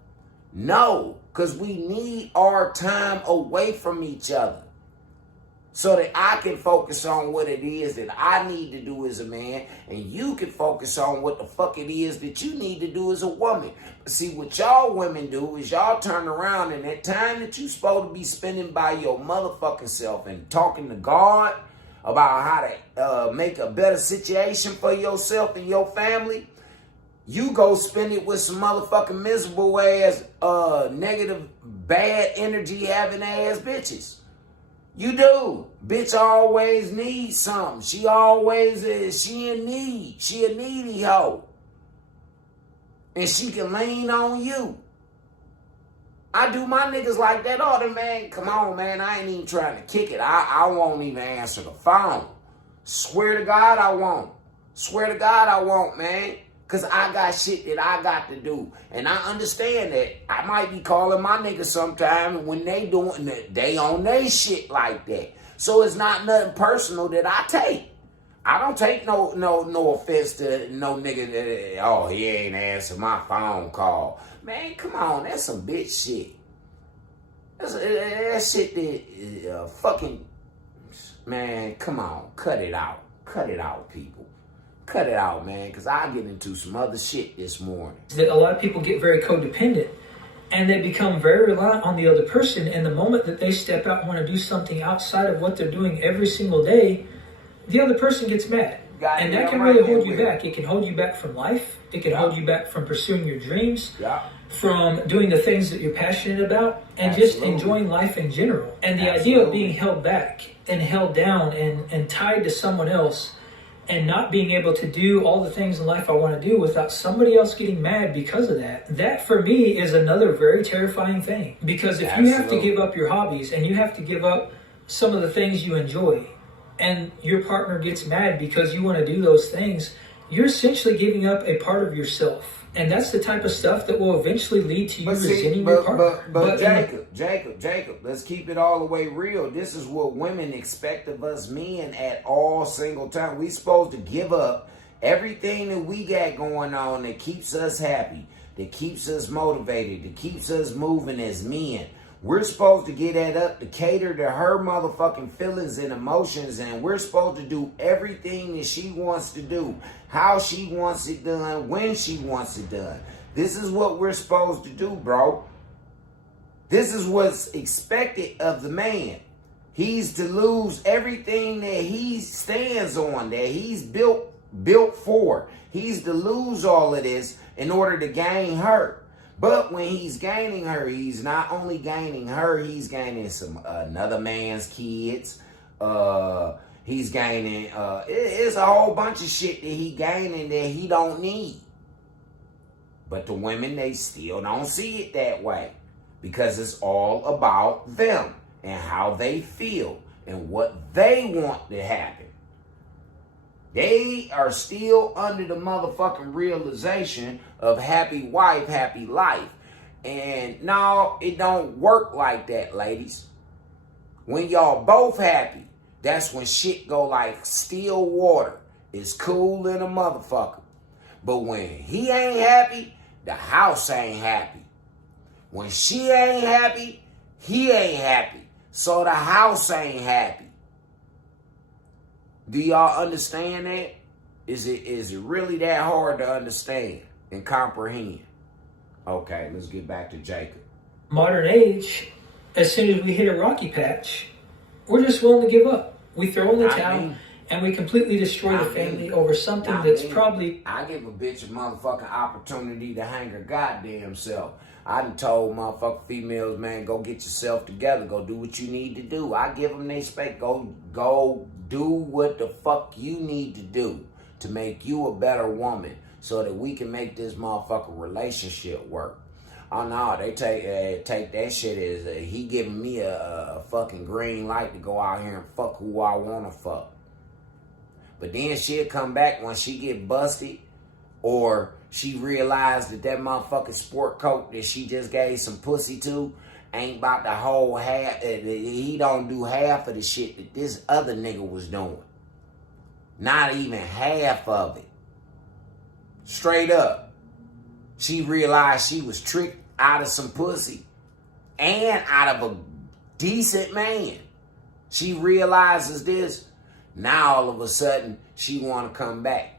No, because we need our time away from each other. So that I can focus on what it is that I need to do as a man, and you can focus on what the fuck it is that you need to do as a woman. But see, what y'all women do is y'all turn around, and that time that you supposed to be spending by your motherfucking self and talking to God about how to make a better situation for yourself and your family, you go spend it with some motherfucking miserable ass, negative, bad energy having ass bitches. You do. Bitch always needs something. She always is. She in need. She a needy hoe. And she can lean on you. I do my niggas like that all the man. Come on, man. I ain't even trying to kick it. I won't even answer the phone. Swear to God I won't. Swear to God I won't, man. Because I got shit that I got to do. And I understand that I might be calling my niggas sometime when they doing that, they on they shit like that. So it's not nothing personal that I take. I don't take no offense to no nigga that, oh, he ain't answering my phone call. Man, come on. That's some bitch shit. That shit that fucking, man, come on. Cut it out. Cut it out, people. Cut it out, man, because I get into some other shit this morning. That a lot of people get very codependent, and they become very reliant on the other person, and the moment that they step out and want to do something outside of what they're doing every single day, the other person gets mad. And that can really hold you back. It can hold you back from life. It can hold you back from pursuing your dreams, from doing the things that you're passionate about, and just enjoying life in general. And the idea of being held back and held down and tied to someone else, and not being able to do all the things in life I want to do without somebody else getting mad because of that. That, for me, is another very terrifying thing. Because if you have to give up your hobbies and you have to give up some of the things you enjoy, and your partner gets mad because you want to do those things, you're essentially giving up a part of yourself. And that's the type of stuff that will eventually lead to you resenting your partner. But Jacob, let's keep it all the way real. This is what women expect of us men at all single time. We supposed to give up everything that we got going on that keeps us happy, that keeps us motivated, that keeps us moving as men. We're supposed to get that up to cater to her motherfucking feelings and emotions, and we're supposed to do everything that she wants to do, how she wants it done, when she wants it done. This is what we're supposed to do, bro. This is what's expected of the man. He's to lose everything that he stands on, that he's built for. He's to lose all of this in order to gain her. But when he's gaining her, he's not only gaining her, he's gaining another man's kids. He's gaining, it's a whole bunch of shit that he gaining that he don't need. But the women, they still don't see it that way. Because it's all about them and how they feel and what they want to happen. They are still under the motherfucking realization of happy wife, happy life. And no, it don't work like that, ladies. When y'all both happy, that's when shit go like still water. It's cool in a motherfucker. But when he ain't happy, the house ain't happy. When she ain't happy, he ain't happy. So the house ain't happy. Do y'all understand that? Is it really that hard to understand and comprehend? Okay, let's get back to Jacob. Modern age, as soon as we hit a rocky patch, we're just willing to give up. We throw in the towel and we completely destroy the family over something that's probably... I give a bitch a motherfucking opportunity to hang her goddamn self. I done told motherfucking females, man, go get yourself together. Go do what you need to do. I give them their space. Go do what the fuck you need to do to make you a better woman so that we can make this motherfucking relationship work. Oh, no, they take that shit as he giving me a fucking green light to go out here and fuck who I want to fuck. But then she'll come back when she get busted, or she realized that motherfucking sport coat that she just gave some pussy to ain't about the whole half. He don't do half of the shit that this other nigga was doing. Not even half of it. Straight up. She realized she was tricked out of some pussy and out of a decent man. She realizes this. Now all of a sudden she want to come back.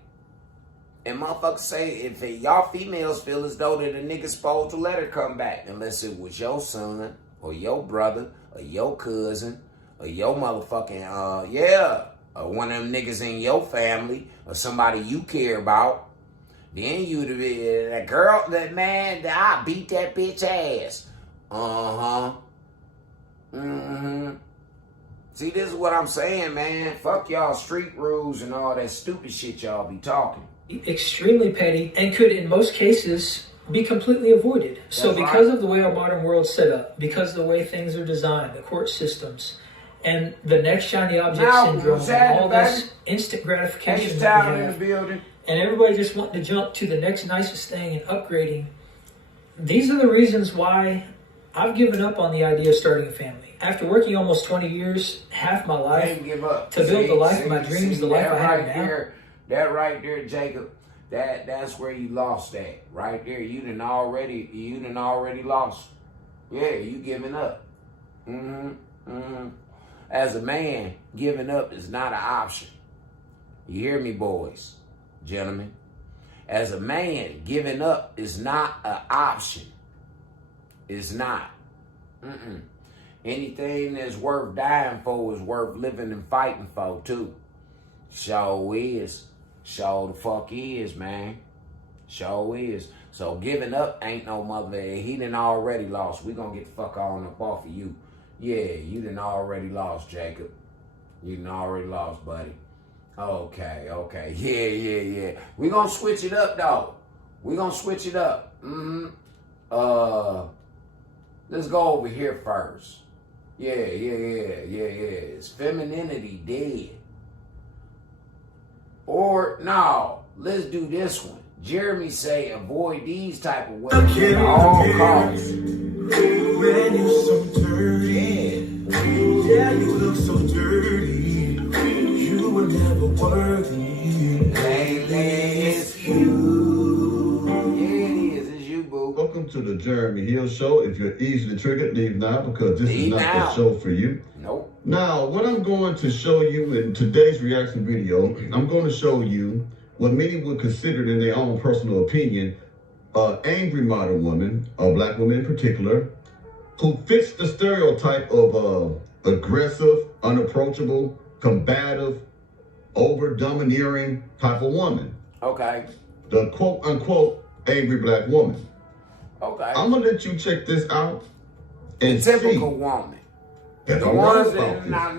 And motherfuckers say, if y'all females feel as though that a nigga's supposed to let her come back, unless it was your son or your brother or your cousin or your motherfucking or one of them niggas in your family or somebody you care about, then you'd be that girl, that man, I beat that bitch ass. See, this is what I'm saying, man. Fuck y'all street rules and all that stupid shit y'all be talking. Extremely petty, and could in most cases be completely avoided. So because of the way our modern world's set up, because of the way things are designed, the court systems, and the next shiny object syndrome, and all this instant gratification that we have, and everybody just wanting to jump to the next nicest thing and upgrading, these are the reasons why I've given up on the idea of starting a family. After working almost 20 years, half my life, to build the life of my dreams, the life I have now. That right there, Jacob, that's where you lost that. Right there, you done already lost. Yeah, you giving up. As a man, giving up is not an option. You hear me, boys, gentlemen? As a man, giving up is not an option. It's not. Anything that's worth dying for is worth living and fighting for, too. Sure is. Sure the fuck is, man. Sure is. So giving up ain't no mother. He done already lost. We gonna get the fuck on up off of you. Yeah, you done already lost, Jacob. You done already lost, buddy. Okay. Yeah. We gonna switch it up, though. We gonna switch it up. Let's go over here first. Yeah. Is femininity dead? Or, no, let's do this one. Jeremy say avoid these type of women at all costs. When you're so dirty, yeah, you look so dirty. You were never worthy. Lately, it's you. Yeah, it is. It's you, boo. Welcome to the Jeremy Hill Show. If you're easily triggered, leave now because this is not the show for you. Nope. Now, what I'm going to show you in today's reaction video, I'm going to show you what many would consider in their own personal opinion, an angry modern woman, a black woman in particular, who fits the stereotype of aggressive, unapproachable, combative, over-domineering type of woman. Okay. The quote-unquote angry black woman. Okay. I'm going to let you check this out and the typical see. Woman. The ones that, now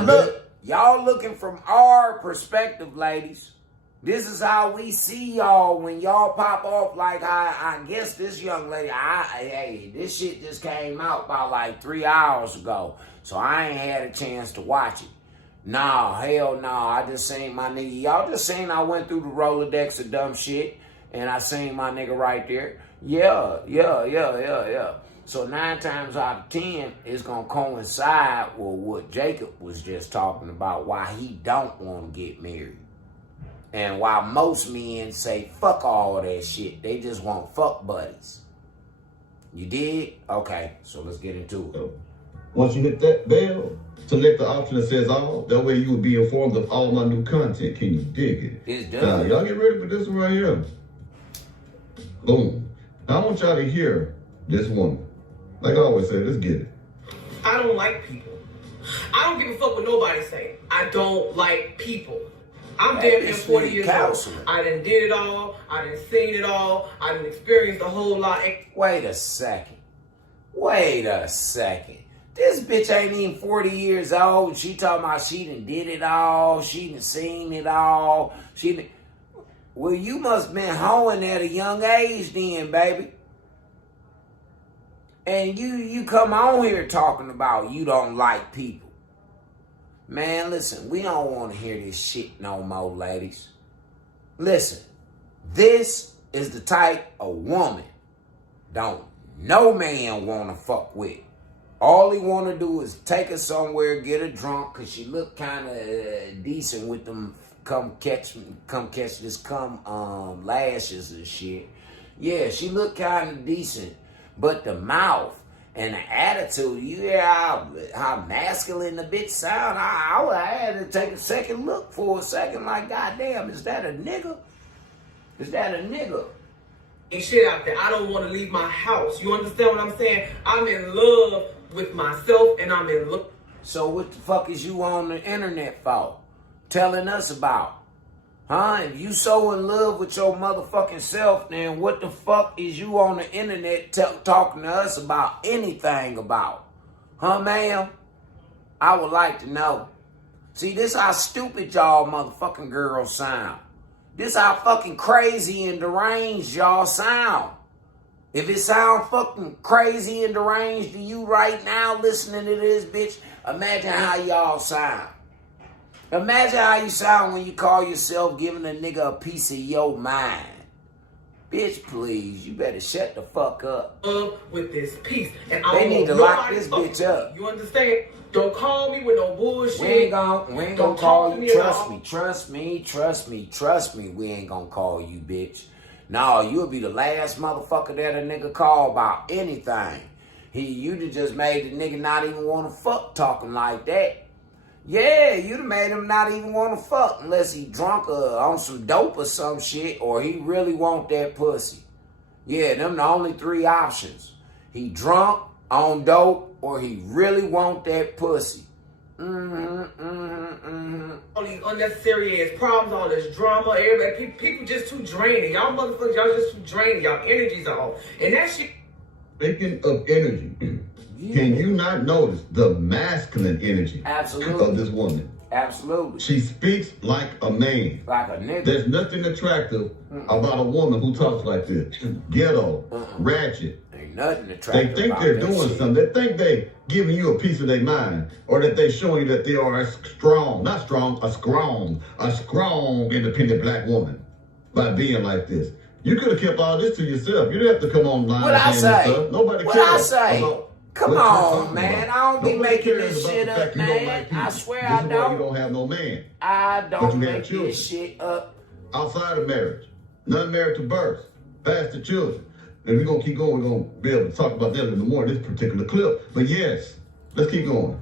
look, y'all looking from our perspective, ladies. This is how we see y'all when y'all pop off. Like I guess this young lady, hey, this shit just came out about like 3 hours ago, so I ain't had a chance to watch it. Nah, hell no. I just seen my nigga. Y'all just seen I went through the Rolodex of dumb shit, and I seen my nigga right there. Yeah. So 9 times out of 10, it's going to coincide with what Jacob was just talking about, why he don't want to get married. And why most men say, fuck all that shit. They just want fuck buddies. You dig? Okay, so let's get into it. Once you hit that bell, select the option that says all. That way you will be informed of all my new content. Can you dig it? It's done. Now, y'all get ready for this one right here. Boom. Now, I want y'all to hear this woman. Like I always say, let's get it. I don't like people. I don't give a fuck what nobody say. I don't like people. I'm damn near 40 years old. I done did it all. I done seen it all. I done experienced a whole lot. Wait a second. This bitch ain't even 40 years old. She talking about she done did it all. She done seen it all. Well, you must been hoeing at a young age then, baby. And you come on here talking about you don't like people. Man, listen, we don't want to hear this shit no more, ladies. Listen, this is the type of woman don't no man want to fuck with. All he want to do is take her somewhere, get her drunk, because she look kind of decent with them lashes and shit. Yeah, she look kind of decent, but the mouth and the attitude, you hear how masculine the bitch sound. I had to take a second look for a second, like, goddamn, is that a nigga? Is that a nigga? And shit out there. I don't want to leave my house. You understand what I'm saying? I'm in love with myself, and I'm in love. So what the fuck is you on the internet for? Telling us about? Huh? If you so in love with your motherfucking self, then what the fuck is you on the internet talking to us about anything about? Huh, ma'am? I would like to know. See, this how stupid y'all motherfucking girls sound. This how fucking crazy and deranged y'all sound. If it sound fucking crazy and deranged to you right now listening to this, bitch, imagine how y'all sound. Imagine how you sound when you call yourself giving a nigga a piece of your mind. Bitch, please, you better shut the fuck up. With this piece. And they need to lock this bitch up. You understand? Don't call me with no bullshit. We ain't gonna call you. Trust me. We ain't gonna call you, bitch. No, you'll be the last motherfucker that a nigga call about anything. You'd have just made the nigga not even want to fuck talking like that. Yeah, you'd have made him not even want to fuck unless he drunk on some dope or some shit, or he really want that pussy. Yeah, them the only three options. He drunk, on dope, or he really want that pussy. All these unnecessary ass problems, all this drama, everybody, people just too draining. Y'all motherfuckers, y'all just too draining. Y'all energies are off. And that shit. Speaking of energy, can you not notice the masculine energy of this woman? Absolutely. She speaks like a man. Like a nigga. There's nothing attractive about a woman who talks like this. Ghetto, ratchet. Ain't nothing attractive. They think they're doing something. They think they giving you a piece of their mind, or that they showing you that they are a strong, a strong independent black woman by being like this. You could have kept all this to yourself. You didn't have to come online. What I say? Stuff. Nobody what cares. I say? Come on, about. man. I don't be making this shit up, man. I swear I This is don't. why you don't have no man. I don't make this shit up. Outside of marriage, non-marital births, bastard children. And we're going to keep going. We're going to be able to talk about that in the morning, this particular clip. But yes, let's keep going.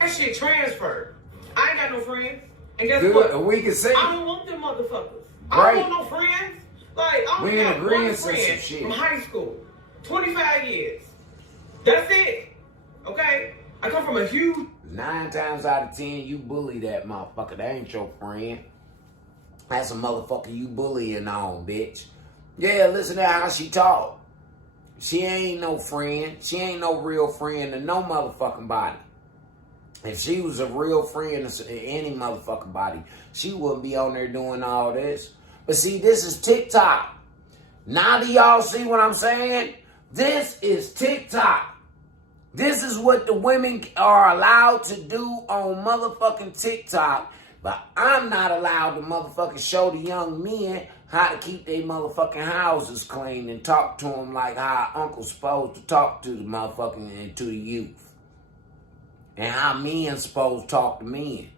That shit transferred. I ain't got no friends. And guess Good. what? We can say. I don't want them motherfuckers. Right. I don't want no friends. Like, I We only in got agreement one on some friend shit. from high school. 25 years. That's it. Okay? I come from a huge... 9 times out of 10, you bully that motherfucker. That ain't your friend. That's a motherfucker you bullying on, bitch. Yeah, listen to how she talk. She ain't no friend. She ain't no real friend to no motherfucking body. If she was a real friend to any motherfucking body, she wouldn't be on there doing all this. But see, this is TikTok. Now do y'all see what I'm saying? This is TikTok. This is what the women are allowed to do on motherfucking TikTok. But I'm not allowed to motherfucking show the young men how to keep their motherfucking houses clean and talk to them like how uncle's supposed to talk to the motherfucking and to the youth. And how men supposed to talk to men.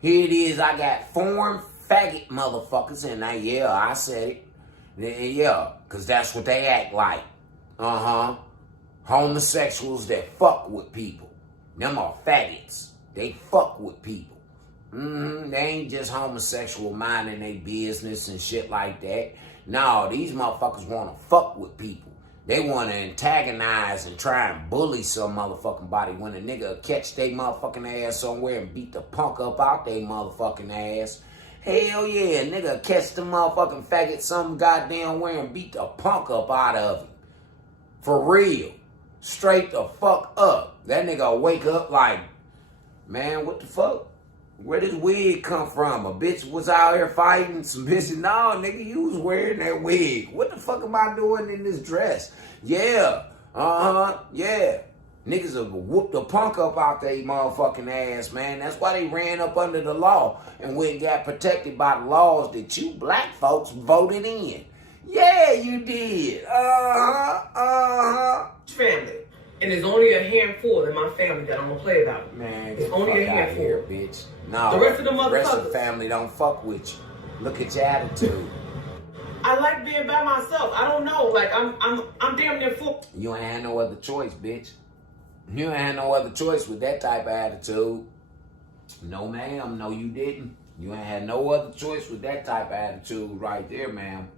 Here it is, I got foreign faggot motherfuckers, and I said it. Yeah, because that's what they act like. Homosexuals that fuck with people. Them are faggots. They fuck with people. They ain't just homosexual minding their business and shit like that. No, these motherfuckers want to fuck with people. They want to antagonize and try and bully some motherfucking body. When a nigga catch they motherfucking ass somewhere and beat the punk up out they motherfucking ass. Hell yeah, nigga catch the motherfucking faggot some goddamn way and beat the punk up out of him. For real. Straight the fuck up. That nigga wake up like, man, what the fuck? Where did wig come from? A bitch was out here fighting some bitches. No, nigga, you was wearing that wig. What the fuck am I doing in this dress? Yeah. Yeah. Niggas have whooped the punk up out their motherfucking ass, man. That's why they ran up under the law and went and got protected by the laws that you black folks voted in. Yeah, you did. Family. And there's only a handful in my family that I'm gonna play about. Man, it's only a handful. Here, bitch. No, the rest of the motherfuckers. The rest of the family don't fuck with you. Look at your attitude. I like being by myself. I don't know. Like I'm damn near full. You ain't had no other choice, bitch. You ain't had no other choice with that type of attitude. No, ma'am. No, you didn't. You ain't had no other choice with that type of attitude right there, ma'am.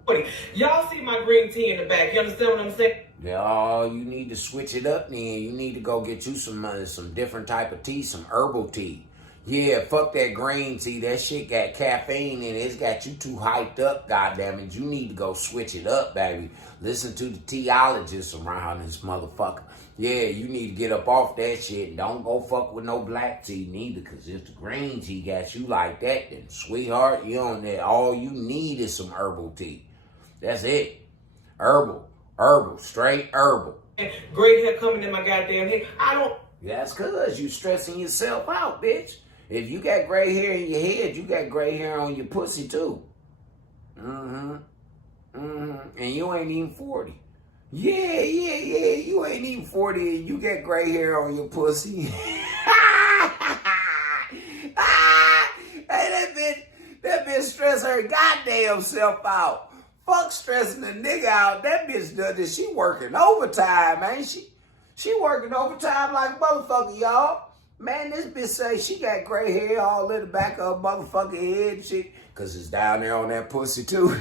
Y'all see my green tea in the back. You understand what I'm saying? Yeah, you need to switch it up then. You need to go get you some different type of tea, some herbal tea. Yeah, fuck that green tea. That shit got caffeine in it. It's got you too hyped up, goddammit. You need to go switch it up, baby. Listen to the teologists around this motherfucker. Yeah, you need to get up off that shit. Don't go fuck with no black tea neither, because if the green tea got you like that, then sweetheart, you on that. All you need is some herbal tea. That's it. Herbal, straight herbal. Gray hair coming in my goddamn head. I don't. That's because you stressing yourself out, bitch. If you got gray hair in your head, you got gray hair on your pussy too. And you ain't even 40. Yeah. You ain't even 40 and you got gray hair on your pussy. Hey, that bitch stress her goddamn self out. Fuck stressing the nigga out. That bitch does this. She working overtime, ain't she? She working overtime like a motherfucker, y'all. Man, this bitch say she got gray hair all in the back of her motherfucking head and shit. Cause it's down there on that pussy too.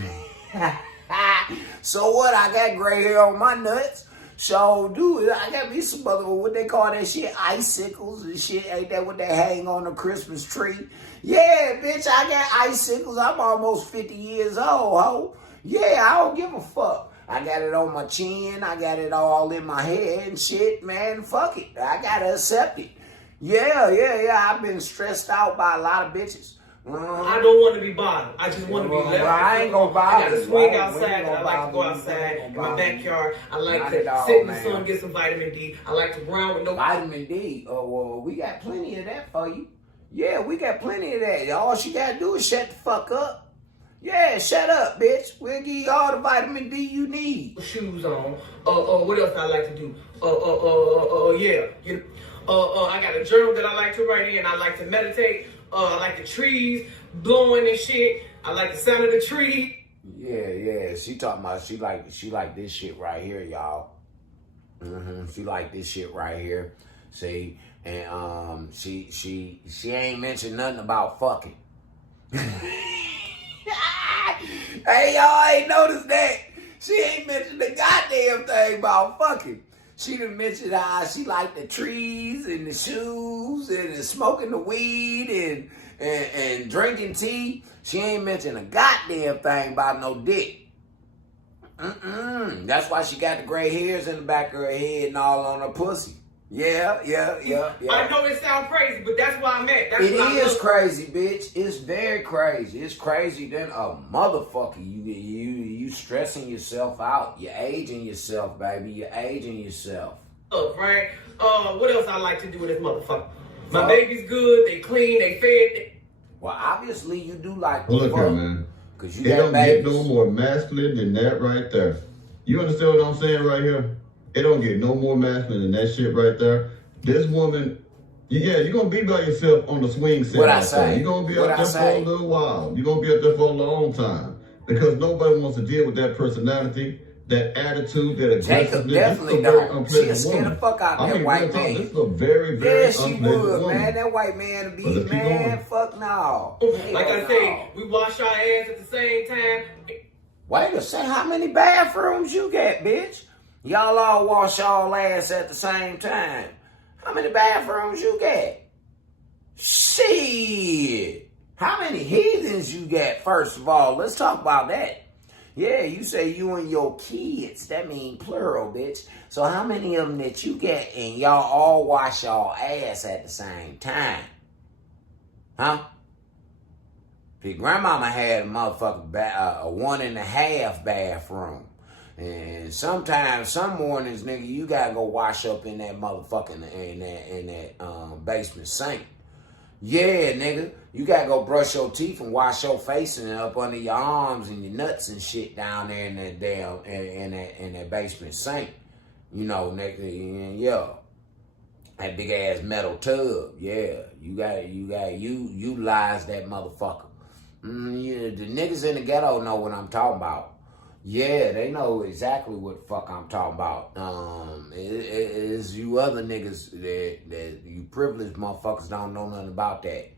So what? I got gray hair on my nuts. So dude, I got me some other, what they call that shit, icicles and shit. Ain't that what they hang on the Christmas tree? Yeah, bitch, I got icicles. I'm almost 50 years old, ho. Yeah, I don't give a fuck. I got it on my chin. I got it all in my head and shit, man. Fuck it. I gotta accept it. Yeah. I've been stressed out by a lot of bitches. I don't want to be bothered. I just want to be left. I ain't gonna bother. I gotta swing outside. I like to go outside in my backyard. I like to sit in the sun, get some vitamin D. I like to run with no vitamin D. Oh, well, we got plenty of that for you. Yeah, we got plenty of that. All she gotta do is shut the fuck up. Yeah, shut up, bitch. We'll give you all the vitamin D you need. Shoes on. What else I like to do? I got a journal that I like to write in. I like to meditate. I like the trees blowing and shit. I like the sound of the tree. Yeah. She talking about she like this shit right here, y'all. She like this shit right here. See, and she ain't mentioned nothing about fucking. Hey, y'all ain't noticed that. She ain't mentioned the goddamn thing about fucking. She done mentioned how she like the trees and the shoes and smoking the weed and drinking tea. She ain't mentioned a goddamn thing about no dick. That's why she got the gray hairs in the back of her head and all on her pussy. Yeah. I know it sounds crazy, but that's why I'm at. It is crazy, bitch. It's very crazy. It's crazy than a motherfucker. You stressing yourself out. You're aging yourself, baby. You're aging yourself. Right? What else I like to do with this motherfucker? My baby's good. They clean. They fed. Well, obviously you do like the look fuck. Here, man. Cause you it got don't babies. Get no more masculine than that right there. You understand what I'm saying right here? It don't get no more masculine than that shit right there. This woman, you're going to be by yourself on the swing set. What I say? You're going to be out there for a little while. You're going to be out there for a long time. Because nobody wants to deal with that personality, that attitude, that aggressiveness. Jacob definitely don't. She'll scare the fuck out of that white man. This is a very, very unpleasant woman. Man. That white man to be, man, fuck no. Like I say, we wash our ass at the same time. Wait a second, how many bathrooms you got, bitch? Y'all all wash y'all ass at the same time. How many bathrooms you got? Shit. How many heathens you got, first of all? Let's talk about that. Yeah, you say you and your kids. That mean plural, bitch. So how many of them that you got and y'all all wash y'all ass at the same time? Huh? If your grandmama had a motherfucking a 1.5 bathroom. And sometimes, some mornings, nigga, you gotta go wash up in that motherfucking, in that basement sink. Yeah, nigga, you gotta go brush your teeth and wash your face and up under your arms and your nuts and shit down there in that damn, in that basement sink. You know, nigga, yeah. That big ass metal tub, yeah. You gotta utilize that motherfucker. Yeah, the niggas in the ghetto know what I'm talking about. Yeah, they know exactly what the fuck I'm talking about. It's you other niggas that you privileged motherfuckers don't know nothing about that.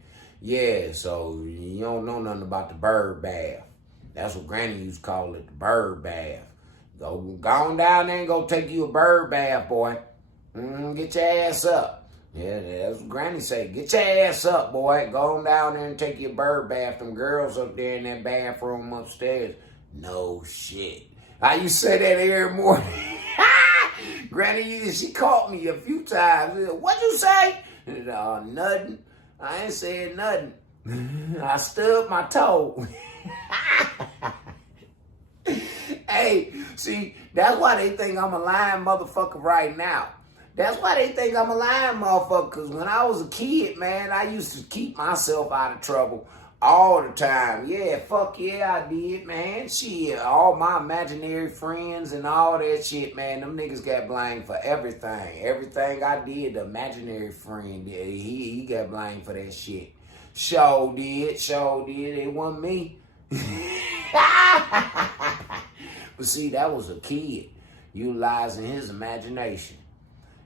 Yeah, so you don't know nothing about the bird bath. That's what Granny used to call it, the bird bath. Go on down there and go take you a bird bath, boy. Get your ass up. Yeah, that's what Granny say. Get your ass up, boy. Go on down there and take your bird bath. Them girls up there in that bathroom upstairs. No shit. I used to say that every morning. Granny, she caught me a few times. What you say? Nothing. I ain't saying nothing. I stubbed my toe. Hey, see, that's why they think I'm a lying motherfucker right now. That's why they think I'm a lying motherfucker. Because when I was a kid, man, I used to keep myself out of trouble all the time. Yeah, fuck yeah, I did, man. Shit, all my imaginary friends and all that shit, man, them niggas got blamed for everything. Everything I did, the imaginary friend did. He got blamed for that shit. Sure did. It wasn't me. But see, that was a kid utilizing his imagination.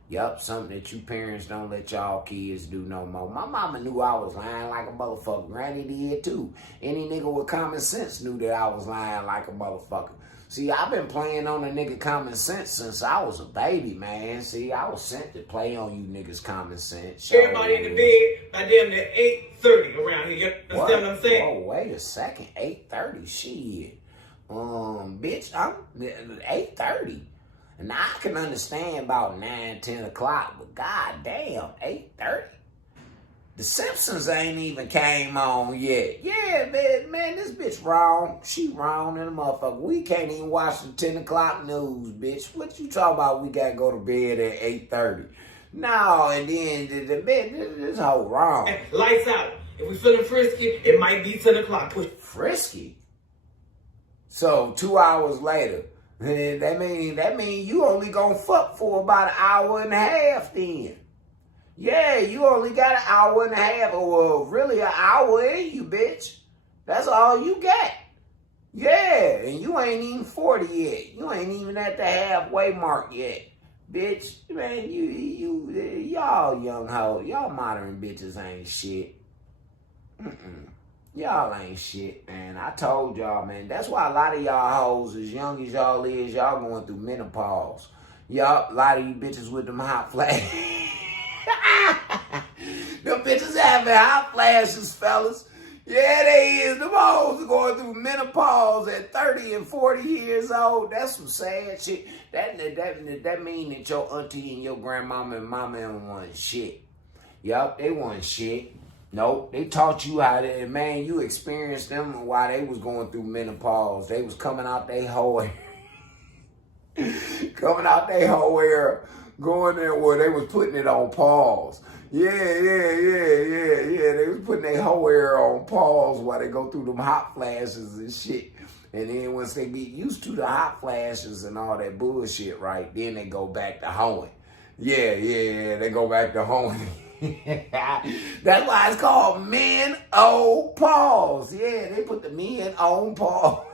Yup, something that you parents don't let y'all kids do no more. My mama knew I was lying like a motherfucker. Granny did too. Any nigga with common sense knew that I was lying like a motherfucker. See, I've been playing on a nigga common sense since I was a baby, man. See, I was sent to play on you niggas common sense. Everybody in the bed by damn near 8:30 around here. You understand what I'm saying? Whoa, wait a second. 8:30, shit. Bitch, I'm 8:30. And I can understand about 9, 10 o'clock, but goddamn, 8:30? The Simpsons ain't even came on yet. Yeah, man, this bitch wrong. She wrong in the motherfucker. We can't even watch the 10 o'clock news, bitch. What you talking about? We gotta go to bed at 8:30. No, and then the bed, this whole wrong. Hey, lights out. If we feeling frisky, it might be 10 o'clock. Push. Frisky? So 2 hours later, that mean you only gonna fuck for about an hour and a half then. Yeah, you only got an hour and a half, or really an hour in you, bitch. That's all you got. Yeah, and you ain't even 40 yet. You ain't even at the halfway mark yet. Bitch, man, y'all young hoes, y'all modern bitches ain't shit. Y'all ain't shit, man. I told y'all, man. That's why a lot of y'all hoes, as young as y'all is, y'all going through menopause. Y'all, a lot of you bitches with them hot flashes. Them bitches having hot flashes, fellas. Yeah, they is. Them hoes are going through menopause at 30 and 40 years old. That's some sad shit. That mean that your auntie and your grandmama and mama ain't want shit. Yup, they want shit. Nope, they taught you how to, man, you experienced them while they was going through menopause. They was coming out they whole era. Coming out they whole era. Going there where they was putting it on pause. Yeah. They was putting their whole era on pause while they go through them hot flashes and shit. And then once they get used to the hot flashes and all that bullshit, right, then they go back to hoeing. Yeah, they go back to hoeing. That's why it's called men on pause. Yeah, they put the men on pause.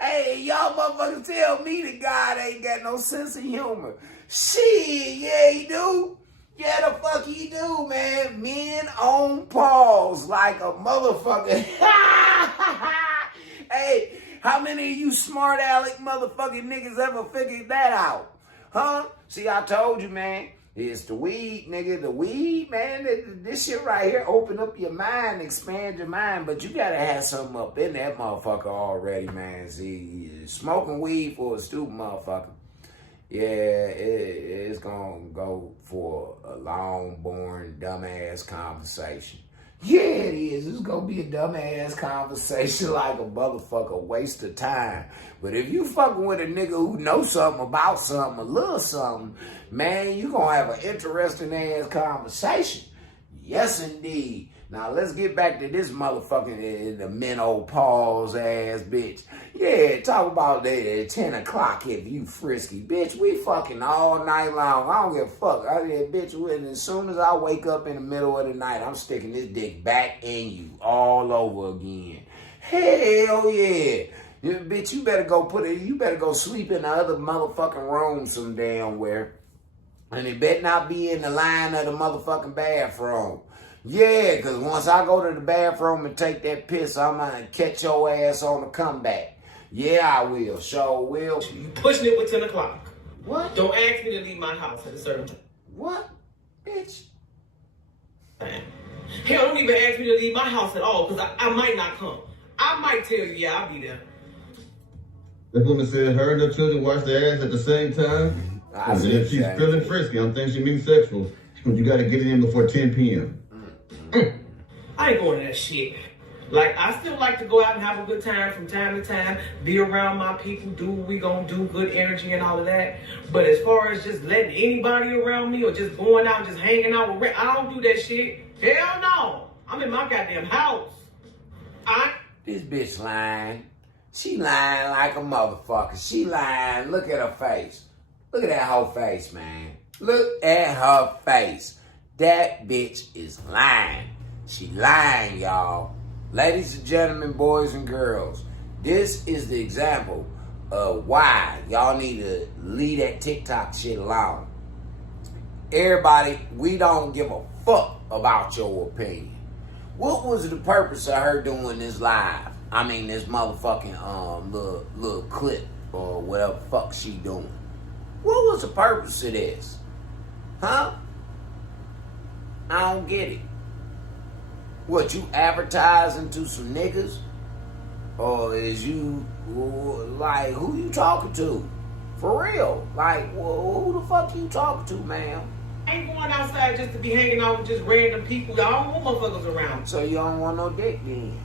Hey, y'all motherfuckers tell me that God ain't got no sense of humor. Shit, yeah, he do. Yeah, the fuck he do, man. Men on pause like a motherfucker. Hey, how many of you smart aleck motherfucking niggas ever figured that out? Huh? See, I told you, man. It's the weed, nigga. The weed, man. This shit right here open up your mind, expand your mind. But you gotta have something up in that motherfucker already, man. See, smoking weed for a stupid motherfucker. Yeah, it's gonna go for a long, boring, dumbass conversation. Yeah, it is. It's gonna be a dumbass conversation like a motherfucker waste of time. But if you fucking with a nigga who knows something about something, a little something, man, you gonna have an interesting ass conversation. Yes, indeed. Now let's get back to this motherfucking the menopause ass bitch. Yeah, talk about the 10 o'clock if you frisky. Bitch, we fucking all night long. I don't give a fuck. I said, bitch, as soon as I wake up in the middle of the night, I'm sticking this dick back in you all over again. Hell yeah. Bitch, you better go sleep in the other motherfucking room some damn where. And it better not be in the line of the motherfucking bathroom. Yeah, because once I go to the bathroom and take that piss, I'm going to catch your ass on the comeback. Yeah, I will. Sure will. You pushing it with 10 o'clock. What? Don't ask me to leave my house at a certain time. What? Bitch. Hell, don't even ask me to leave my house at all, because I might not come. I might tell you, yeah, I'll be there. That woman said her and her children wash their ass at the same time. And if she's feeling frisky, I'm thinking she means sexual. You got to get it in before 10 p.m. I ain't going to that shit. Like, I still like to go out and have a good time from time to time, be around my people, do what we gonna do, good energy and all of that. But as far as just letting anybody around me or just going out and just hanging out with, I don't do that shit. Hell no. I'm in my goddamn house. This bitch lying. She lying like a motherfucker. She lying. Look at her face. Look at that whole face, man. Look at her face. That bitch is lying. She lying, y'all. Ladies and gentlemen, boys and girls, this is the example of why y'all need to leave that TikTok shit alone. Everybody, we don't give a fuck about your opinion. What was the purpose of her doing this live? I mean, this motherfucking little clip or whatever the fuck she doing. What was the purpose of this? Huh? I don't get it. What, you advertising to some niggas? Or is you, like, who you talking to? For real. Like, well, who the fuck you talking to, ma'am? I ain't going outside just to be hanging out with just random people. Y'all don't want motherfuckers around. So you don't want no dick then?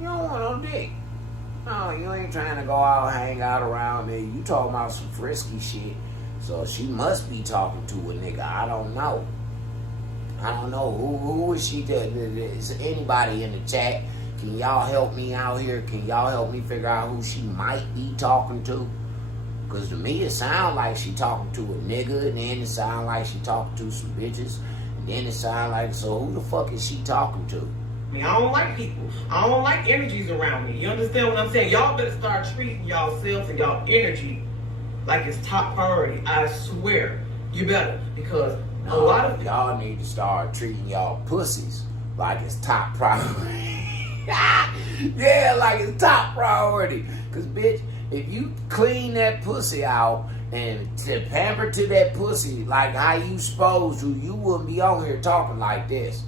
You don't want no dick. No, you ain't trying to go out, hang out around me. You talking about some frisky shit. So she must be talking to a nigga. I don't know. I don't know. Who is she? Is anybody in the chat? Can y'all help me out here? Can y'all help me figure out who she might be talking to? Because to me, it sounds like she talking to a nigga, and then it sounds like she talking to some bitches, and then it sounds like, so who the fuck is she talking to? I mean, I don't like people. I don't like energies around me. You understand what I'm saying? Y'all better start treating yourselves and y'all energy like it's top priority. I swear. You better. Because a lot of y'all need to start treating y'all pussies like it's top priority. Yeah, like it's top priority. Because, bitch, if you clean that pussy out and to pamper to that pussy like how you supposed to, you wouldn't be on here talking like this.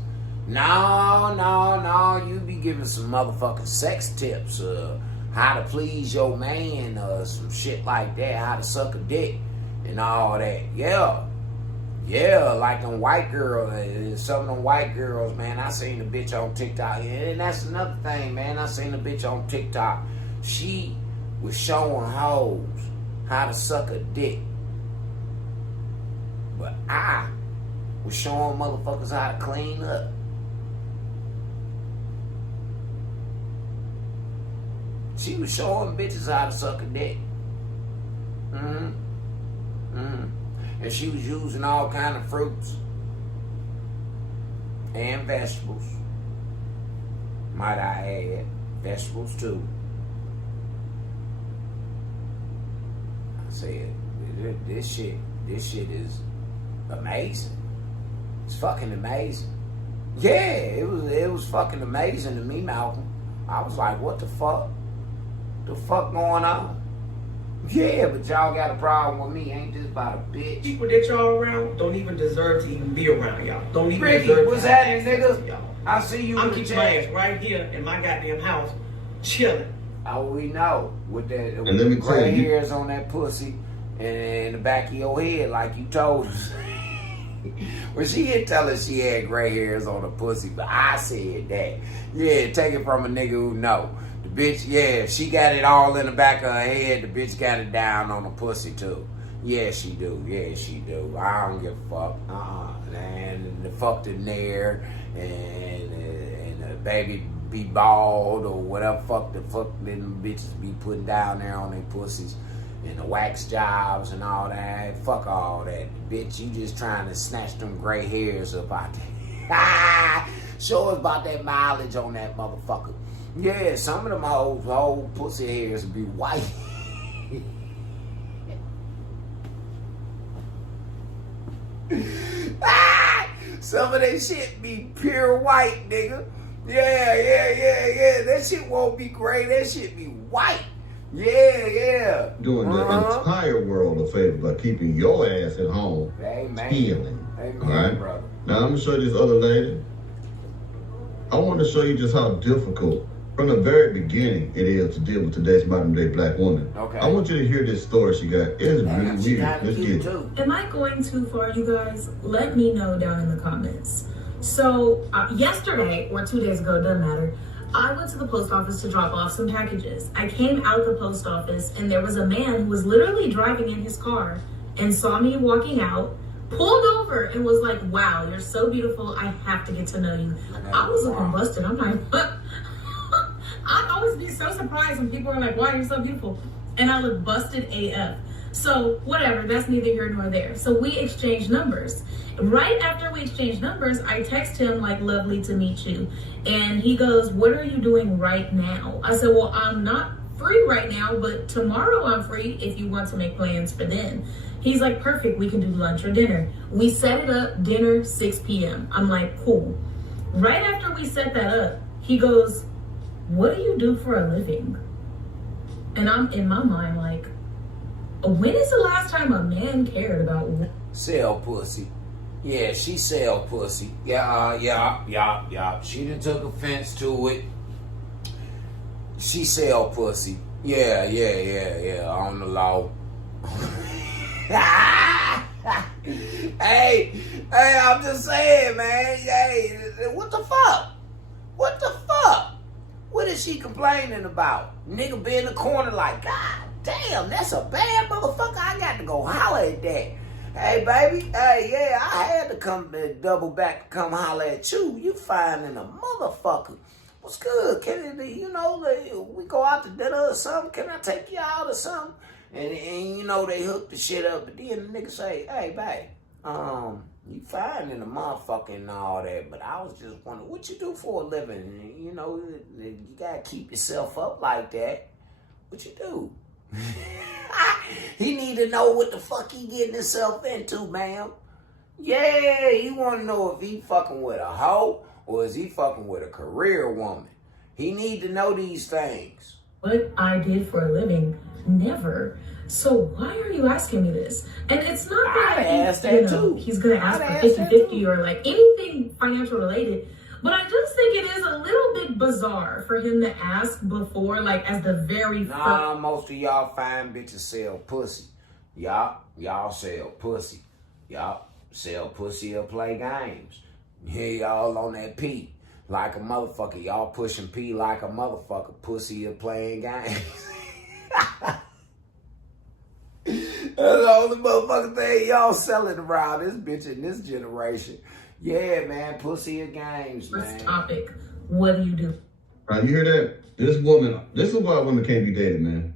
No, you be giving some motherfucking sex tips, how to please your man, some shit like that, how to suck a dick and all that. Yeah, like them white girls, some of them white girls, man, I seen a bitch on TikTok, and that's another thing, man, I seen a bitch on TikTok, she was showing hoes how to suck a dick, but I was showing motherfuckers how to clean up. She was showing bitches how to suck a dick. And she was using all kind of fruits and vegetables. Might I add, vegetables too. I said, this shit is amazing. It's fucking amazing. Yeah, it was fucking amazing to me, Malcolm. I was like, what the fuck? The fuck going on? Yeah, but y'all got a problem with me. Ain't this about a bitch? People that y'all around don't even deserve to even be around y'all. Don't even Ricky, deserve what's to have happening, access to nigga? y'all. I see you. I'm keeping my ass right here in my goddamn house, chilling. Oh, we know. With that, And let me tell gray you, hairs on that pussy and in the back of your head, like you told us. Well, she didn't tell us she had gray hairs on her pussy, but I said that. Yeah, take it from a nigga who know. The bitch, yeah, she got it all in the back of her head. The bitch got it down on the pussy too. Yeah, she do. Yeah, she do. I don't give a fuck. And the fucked in there, and the baby be bald or whatever fuck them bitches be putting down there on their pussies. And the wax jobs and all that. Fuck all that. Bitch, you just trying to snatch them gray hairs up out there. Show us about that mileage on that motherfucker. Yeah, some of them whole pussy hairs be white. Some of that shit be pure white, nigga. Yeah. That shit won't be gray. That shit be white. Yeah. Doing the entire world a favor by keeping your ass at home. Amen. Healing. Amen, all right? brother. Now I'm gonna show you this other lady. I want to show you just how difficult, from the very beginning, it is to deal with today's modern day black woman. Okay. I want you to hear this story she got. It is really She weird. got Let's cute get it. too. Am I going too far, you guys? Let me know down in the comments. So yesterday, or 2 days ago, doesn't matter, I went to the post office to drop off some packages. I came out the post office and there was a man who was literally driving in his car and saw me walking out, pulled over and was like, wow, you're so beautiful. I have to get to know you. I was looking busted. I'm like, what? I always be so surprised when people are like, wow, you're so beautiful. And I look busted AF. So whatever, that's neither here nor there. So we exchanged numbers. Right after we exchanged numbers, I text him like, lovely to meet you. And he goes, what are you doing right now? I said, well, I'm not free right now, but tomorrow I'm free if you want to make plans for then. He's like, perfect, we can do lunch or dinner. We set it up, dinner, 6 p.m. I'm like, cool. Right after we set that up, he goes, what do you do for a living? And I'm in my mind like, when is the last time a man cared about Sell pussy. Yeah, she sell pussy. Yeah. She done took offense to it. She sell pussy. Yeah, on the law. Hey, I'm just saying, man. Hey, what the fuck? What is she complaining about? Nigga be in the corner like, God damn, that's a bad motherfucker. I got to go holler at that. Hey, baby. Hey, yeah, I had to come double back to come holler at you. You fine in a motherfucker. What's good? Can we go out to dinner or something? Can I take you out or something? And they hook the shit up. But then the nigga say, hey, babe, you fine in a motherfucker and all that. But I was just wondering, what you do for a living? You got to keep yourself up like that. What you do? He need to know what the fuck he getting himself into, ma'am. Yeah, he want to know if he fucking with a hoe or is he fucking with a career woman. He need to know these things. what I did for a living. Never. So why are you asking me this? And it's not that he's going to ask for 50-50 or like anything financial related. But I just think it is a little bit bizarre for him to ask before, like, as the very first. Nah, most of y'all fine bitches sell pussy. Y'all sell pussy. Y'all sell pussy or play games. Here y'all on that P like a motherfucker. Y'all pushing P like a motherfucker. Pussy or playing games. That's the only motherfucking thing y'all selling around this bitch in this generation. Yeah, man, pussy or games, man. First topic, what do you do? Right, you hear that? This is why women can't be dated, man.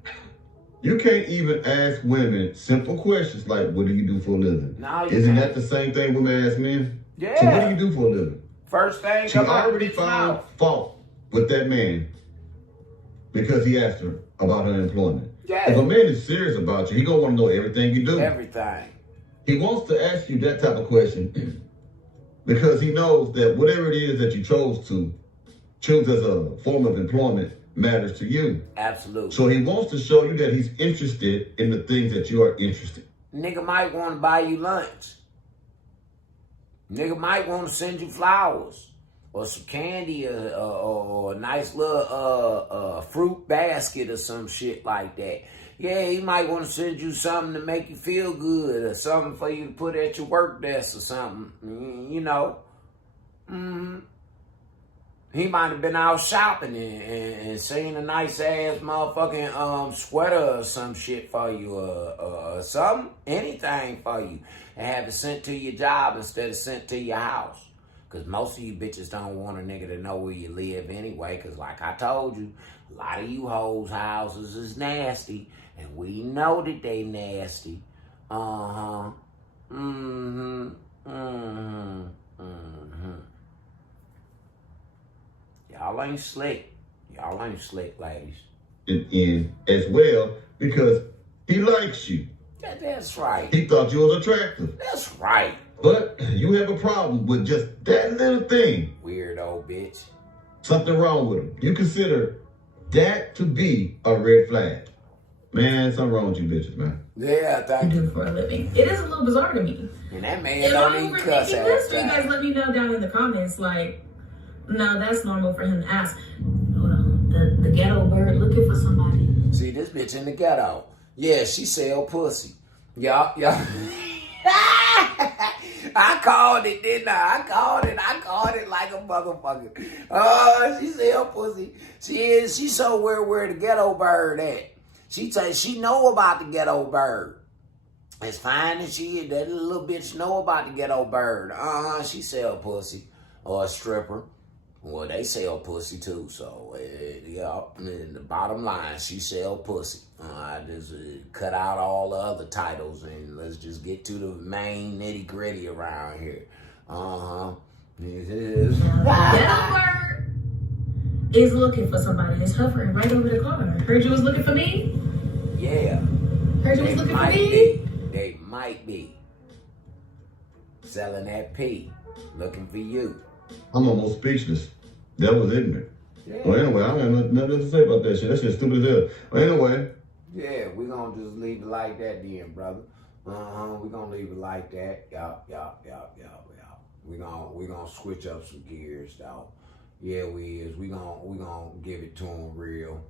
You can't even ask women simple questions like, what do you do for a living? No, Isn't that the same thing women ask men? Yeah. So what do you do for a living? First thing, She already found fault with that man because he asked her about her employment. Yeah. If a man is serious about you, he gonna want to know everything you do. Everything. He wants to ask you that type of question because he knows that whatever it is that you choose as a form of employment matters to you. Absolutely. So he wants to show you that he's interested in the things that you are interested in. Nigga might want to buy you lunch. Nigga might want to send you flowers. or some candy or a nice little fruit basket or some shit like that. Yeah, he might want to send you something to make you feel good or something for you to put at your work desk or something, you know. He might have been out shopping and seen a nice ass motherfucking sweater or some shit for you or something, anything for you, and have it sent to your job instead of sent to your house. Because most of you bitches don't want a nigga to know where you live anyway, because like I told you, a lot of you hoes' houses is nasty, and we know that they nasty. Y'all ain't slick. Y'all ain't slick, ladies. In as well, because he likes you. That's right. He thought you was attractive. That's right. But you have a problem with just that little thing. Weirdo bitch. Something wrong with him. You consider that to be a red flag. Man, something wrong with you bitches, man. Yeah, thank do you. for a living. It is a little bizarre to me. And that man If don't I'm even cuss overthinking at this, you that. guys let me know down in the comments. Like, no, that's normal for him to ask. Hold on, the ghetto bird looking for somebody. See, this bitch in the ghetto. Yeah, she sell pussy. Y'all. I called it, didn't I? I called it like a motherfucker. Oh, she sell pussy. She somewhere where the ghetto bird at. She know about the ghetto bird. As fine as she is, that little bitch know about the ghetto bird. She sell pussy. Or a stripper. Well, they sell pussy too, so yeah. And the bottom line, she sell pussy. I just cut out all the other titles and let's just get to the main nitty gritty around here. Ghetto bird is looking for somebody. It's hovering right over the car. Heard you was looking for me? Yeah. Heard you was looking for me? They might be selling that pee, looking for you. I'm almost speechless. That was ignorant. Yeah. Well, anyway, I don't have nothing to say about that shit. That shit's stupid as hell. Well, anyway. Yeah, we're going to just leave it like that then, brother. We're going to leave it like that. Yup. We're going to switch up some gears, though. Yeah, we is. We're going to give it to them real.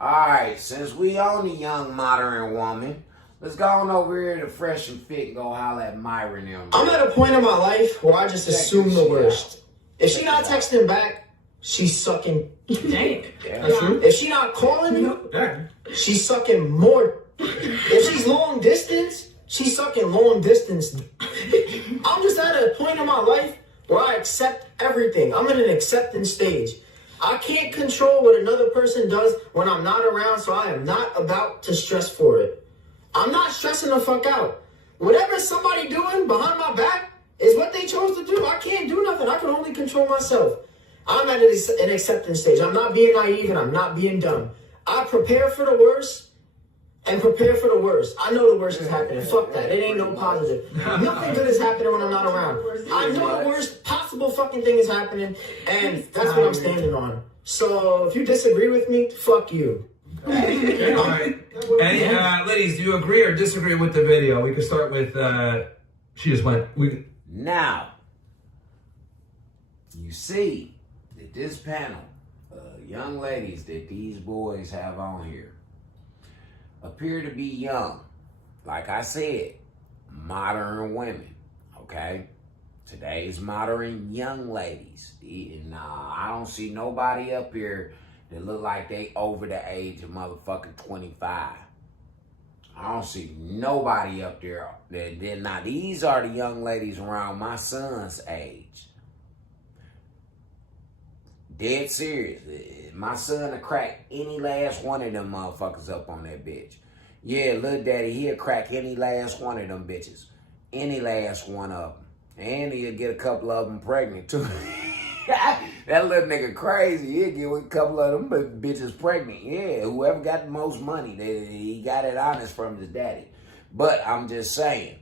All right, since we own the young modern woman, let's go on over here to Fresh and Fit and go holler at Myra and them. I'm at a point in my life where I just assume the worst. If she not texting back, she's sucking. Dang. That's true. If she not calling me, she's sucking more. If she's long distance, she's sucking long distance. I'm just at a point in my life where I accept everything. I'm in an acceptance stage. I can't control what another person does when I'm not around, so I am not about to stress for it. I'm not stressing the fuck out. Whatever somebody doing behind my back is what they chose to do. I can't do nothing. I can only control myself. I'm at an acceptance stage. I'm not being naive and I'm not being dumb. I prepare for the worst and prepare for the worst. I know the worst is happening. Fuck that. It ain't no positive. Nothing good is happening when I'm not around. I know the worst possible fucking thing is happening, and that's what I'm standing on. So if you disagree with me, fuck you. All right. Any ladies, do you agree or disagree with the video? We could start with she just went. Now, you see that this panel of young ladies that these boys have on here appear to be young. Like I said, modern women, okay? Today's modern young ladies. Nah, I don't see nobody up here that look like they over the age of motherfucking 25. I don't see nobody up there that now these are the young ladies around my son's age. Dead serious. My son will crack any last one of them motherfuckers up on that bitch. Yeah, little daddy, he'll crack any last one of them bitches. Any last one of them. And he'll get a couple of them pregnant too. That little nigga crazy. He'll get a couple of them bitches pregnant. Yeah, whoever got the most money, he got it honest from his daddy. But I'm just saying,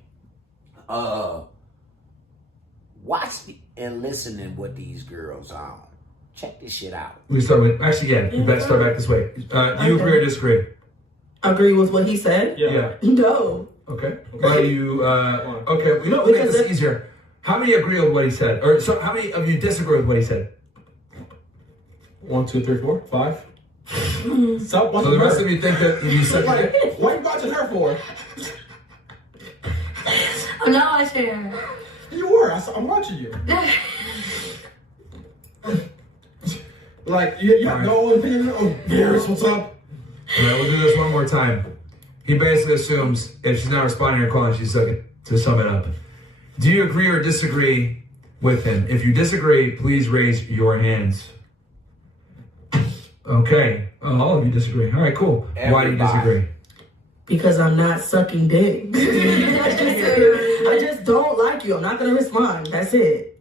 watch and listen to what these girls on. Check this shit out. We start with, actually, yeah, you better start back this way. Do you agree or disagree? Agree with what he said? Yeah. No. Okay. Why do you, okay, we know, okay, this is easier. How many agree with what he said? Or so how many of you disagree with what he said? 1, 2, 3, 4, 5. Stop watching So the rest her. of you think that you suck Why dick? are you watching her for? I'm not watching her. You were. I'm watching you. Like, you have no opinion? Oh, Garrus, what's up? All right, we'll do this one more time. He basically assumes if she's not responding or calling, she's sucking. To sum it up, do you agree or disagree with him? If you disagree, please raise your hands. Okay, all of you disagree. All right, cool. Why do you disagree? Because I'm not sucking dick. I just don't like you. I'm not gonna respond. That's it.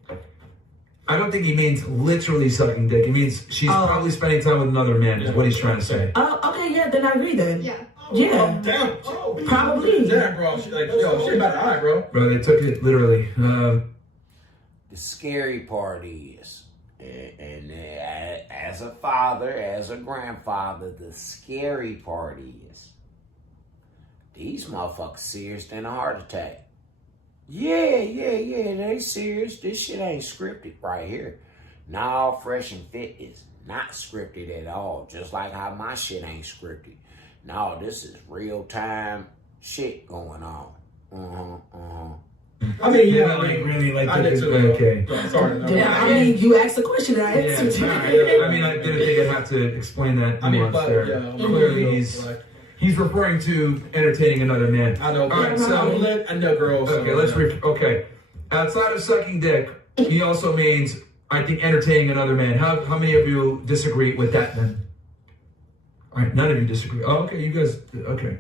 I don't think he means literally sucking dick. He means she's probably spending time with another man, is what he's trying to say. Oh, okay, yeah, then I agree then. Yeah. Yeah. Damn. Probably. Damn, bro. She about to die, bro. Bro, they took it literally. The scary part is, and as a father, as a grandfather, the scary part is, these motherfuckers serious than a heart attack. Yeah, they serious. This shit ain't scripted right here. Now, Fresh and Fit is not scripted at all, just like how my shit ain't scripted. No, this is real time shit going on. I mean, yeah, like really like I did too. okay. Sorry. No. Yeah, I mean, you asked a question and I answered you. I mean, I didn't think I'd have to explain that nuance there. Yeah, Clearly, he's referring to entertaining another man. I know. All right, so I know girls. okay, okay. Outside of sucking dick, he also means, I think, entertaining another man. How many of you disagree with that then? All right, none of you disagree. Oh, okay, you guys, okay.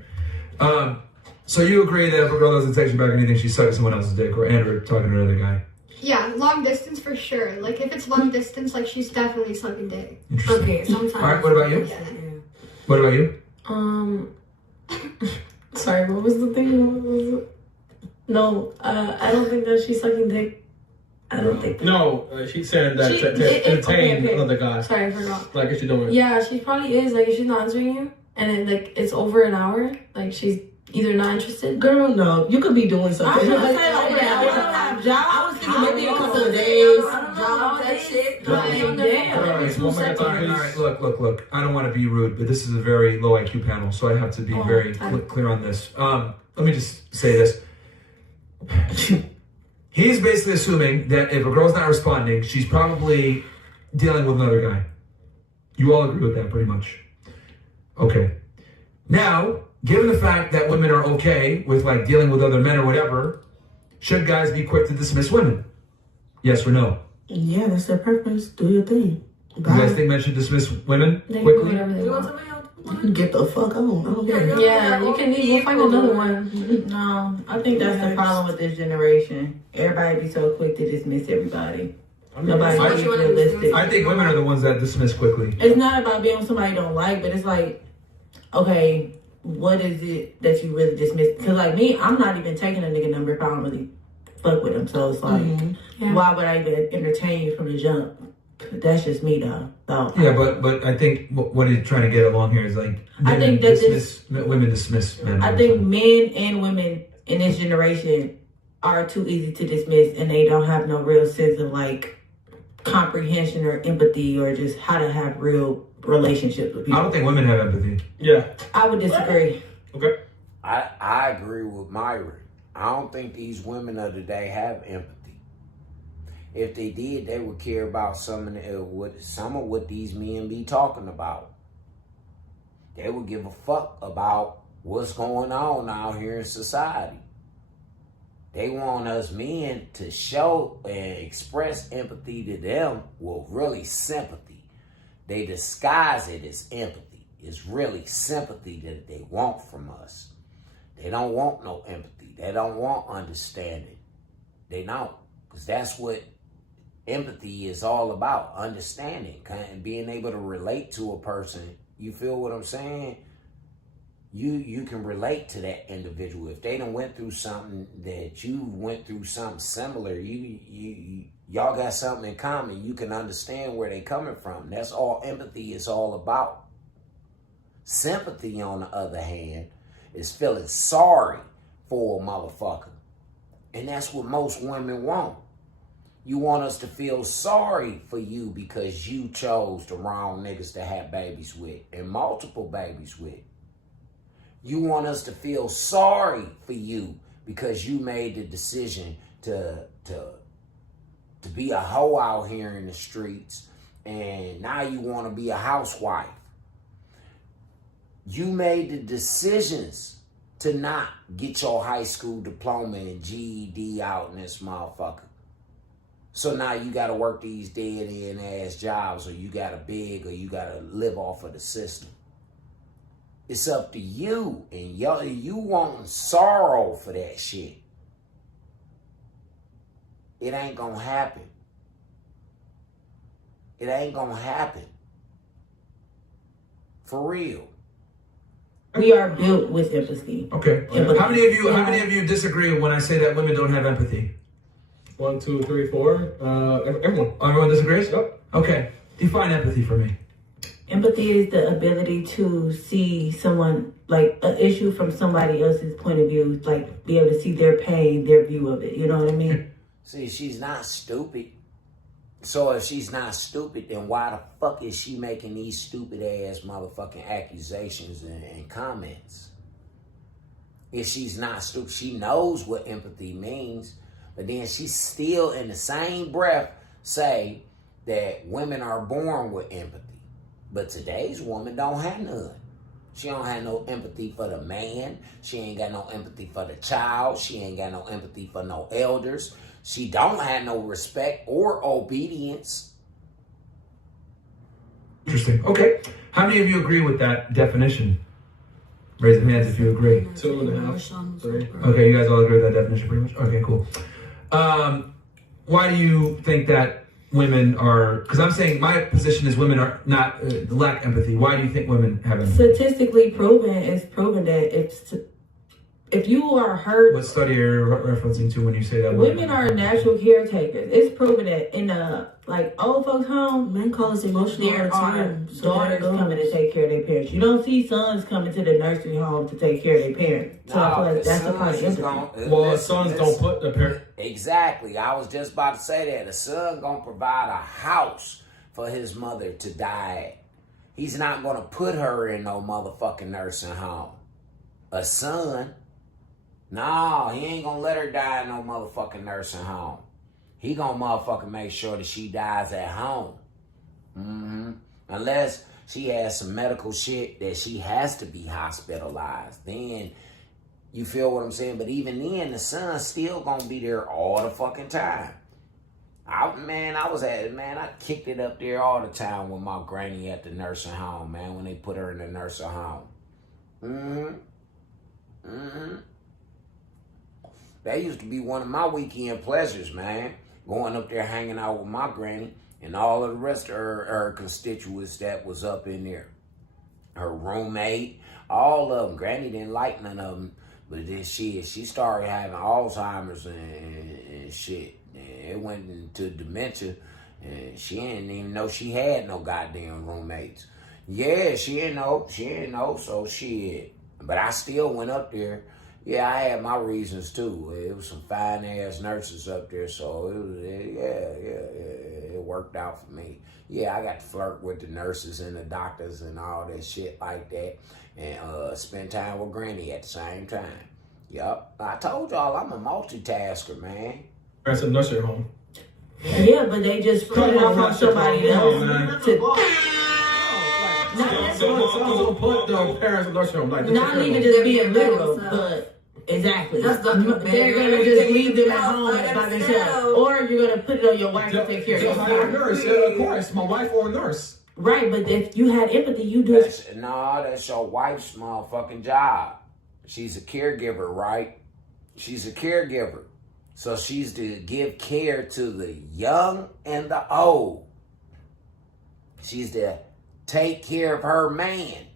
So you agree that if a girl doesn't text you back or anything, she's sucking someone else's dick, or talking to another guy? Yeah, long distance for sure. Like if it's long distance, like she's definitely sucking dick. Okay, sometimes. All right, what about you? Yeah. What about you? Sorry, what was the thing? What was it? No, I don't think that she's sucking dick. I don't think that. No, she said that She- to entertain okay. another guy. Sorry, I forgot. Like, what you doing? Yeah, she probably is. Like, if she's not answering you, and then, like, it's over an hour, like, she's either not interested. Girl, no. You could be doing something. I was Like, saying, over okay, an I hour. don't have jobs. I was thinking I maybe a don't couple know. of days. I don't know that shit. Like, Damn. It's one more time, All right, look. I don't want to be rude, but this is a very low IQ panel, so I have to be very clear on this. Let me just say this. He's basically assuming that if a girl's not responding, she's probably dealing with another guy. You all agree with that pretty much. Okay. Now, given the fact that women are okay with like dealing with other men or whatever, should guys be quick to dismiss women? Yes or no? Yeah, that's their preference. Do your thing. You guys think men should dismiss women quickly? You can get the fuck on. I don't care. Yeah, you can leave. We'll find another one. No, I think that's the problem with this generation. Everybody be so quick to dismiss everybody. Nobody I- be realistic. I think women are the ones that dismiss quickly. It's not about being with somebody you don't like, but it's like, okay, what is it that you really dismiss? Because like me, I'm not even taking a nigga number if I don't really fuck with him. So it's like, why would I even entertain you from the jump? That's just me though. Yeah, but I think what he's trying to get along here is like I think that women dismiss men. I think men and women in this generation are too easy to dismiss, and they don't have no real sense of like comprehension or empathy or just how to have real relationships with people. I don't think women have empathy. Yeah, I would disagree. Okay. I agree with Myra. I don't think these women of today have empathy. If they did, they would care about some of what these men be talking about. They would give a fuck about what's going on out here in society. They want us men to show and express empathy to them, well, really sympathy. They disguise it as empathy. It's really sympathy that they want from us. They don't want no empathy. They don't want understanding. They don't, because that's what empathy is all about, understanding and being able to relate to a person. You feel what I'm saying? You can relate to that individual. If they done went through something that you went through something similar, y'all got something in common. You can understand where they coming from. That's all empathy is all about. Sympathy, on the other hand, is feeling sorry for a motherfucker. And that's what most women want. You want us to feel sorry for you because you chose the wrong niggas to have babies with and multiple babies with. You want us to feel sorry for you because you made the decision to be a hoe out here in the streets, and now you want to be a housewife. You made the decisions to not get your high school diploma and GED out in this motherfucker. So now you got to work these dead-end ass jobs, or you got to beg, or you got to live off of the system. It's up to you, and you want sorrow for that shit. It ain't gonna happen. It ain't gonna happen. For real. We are built with empathy. Okay. How many of you disagree when I say that women don't have empathy? 1, 2, 3, 4. Everyone. Everyone disagrees? Yep. Okay. Define empathy for me. Empathy is the ability to see someone, like an issue from somebody else's point of view, like be able to see their pain, their view of it. You know what I mean? See, she's not stupid. So if she's not stupid, then why the fuck is she making these stupid ass motherfucking accusations and comments? If she's not stupid, she knows what empathy means, but then she still in the same breath say that women are born with empathy. But today's woman don't have none. She don't have no empathy for the man. She ain't got no empathy for the child. She ain't got no empathy for no elders. She don't have no respect or obedience. Interesting. Okay. How many of you agree with that definition? Raise your hands if you agree. 2.5, 3. Okay, you guys all agree with that definition pretty much? Okay, cool. Why do you think that women are, because I'm saying my position is women are not, lack empathy. Why do you think women have empathy? Statistically it's proven that if you are hurt. What study are you referencing to when you say that? Women are natural caretakers. It's proven that in a old folks' home, men call us emotional there are daughters coming to take care of their parents. You don't see sons coming to the nursery home to take care of their parents. So I feel like that's a part of empathy. Well, sons don't put the parent. Exactly. I was just about to say that. A son gonna provide a house for his mother to die at. He's not gonna put her in no motherfucking nursing home. A son, no, he ain't gonna let her die in no motherfucking nursing home. He gonna motherfucking make sure that she dies at home. Unless she has some medical shit that she has to be hospitalized. Then, you feel what I'm saying? But even then, the son's still gonna be there all the fucking time. I kicked it up there all the time with my granny at the nursing home, man, when they put her in the nursing home. That used to be one of my weekend pleasures, man. Going up there, hanging out with my granny and all of the rest of her constituents that was up in there. Her roommate, all of them. Granny didn't like none of them. But then she started having Alzheimer's and shit. And it went into dementia. And she didn't even know she had no goddamn roommates. Yeah, she didn't know. So shit. But I still went up there. Yeah, I had my reasons too. It was some fine ass nurses up there, so it worked out for me. Yeah, I got to flirt with the nurses and the doctors and all that shit like that, and spend time with Granny at the same time. Yup, I told y'all I'm a multitasker, man. That's a nursing home. Yeah, but they just put it on somebody else. Someone don't put their parents in nursing home. Not even just being literal, but exactly. They're gonna just leave them at home by themselves, or you're gonna put it on your wife to take care of your hire a nurse. Of course, my wife or a nurse. Right, but if you had empathy, you do. That's your wife's motherfucking job. She's a caregiver, right? She's a caregiver, so she's to give care to the young and the old. She's to take care of her man.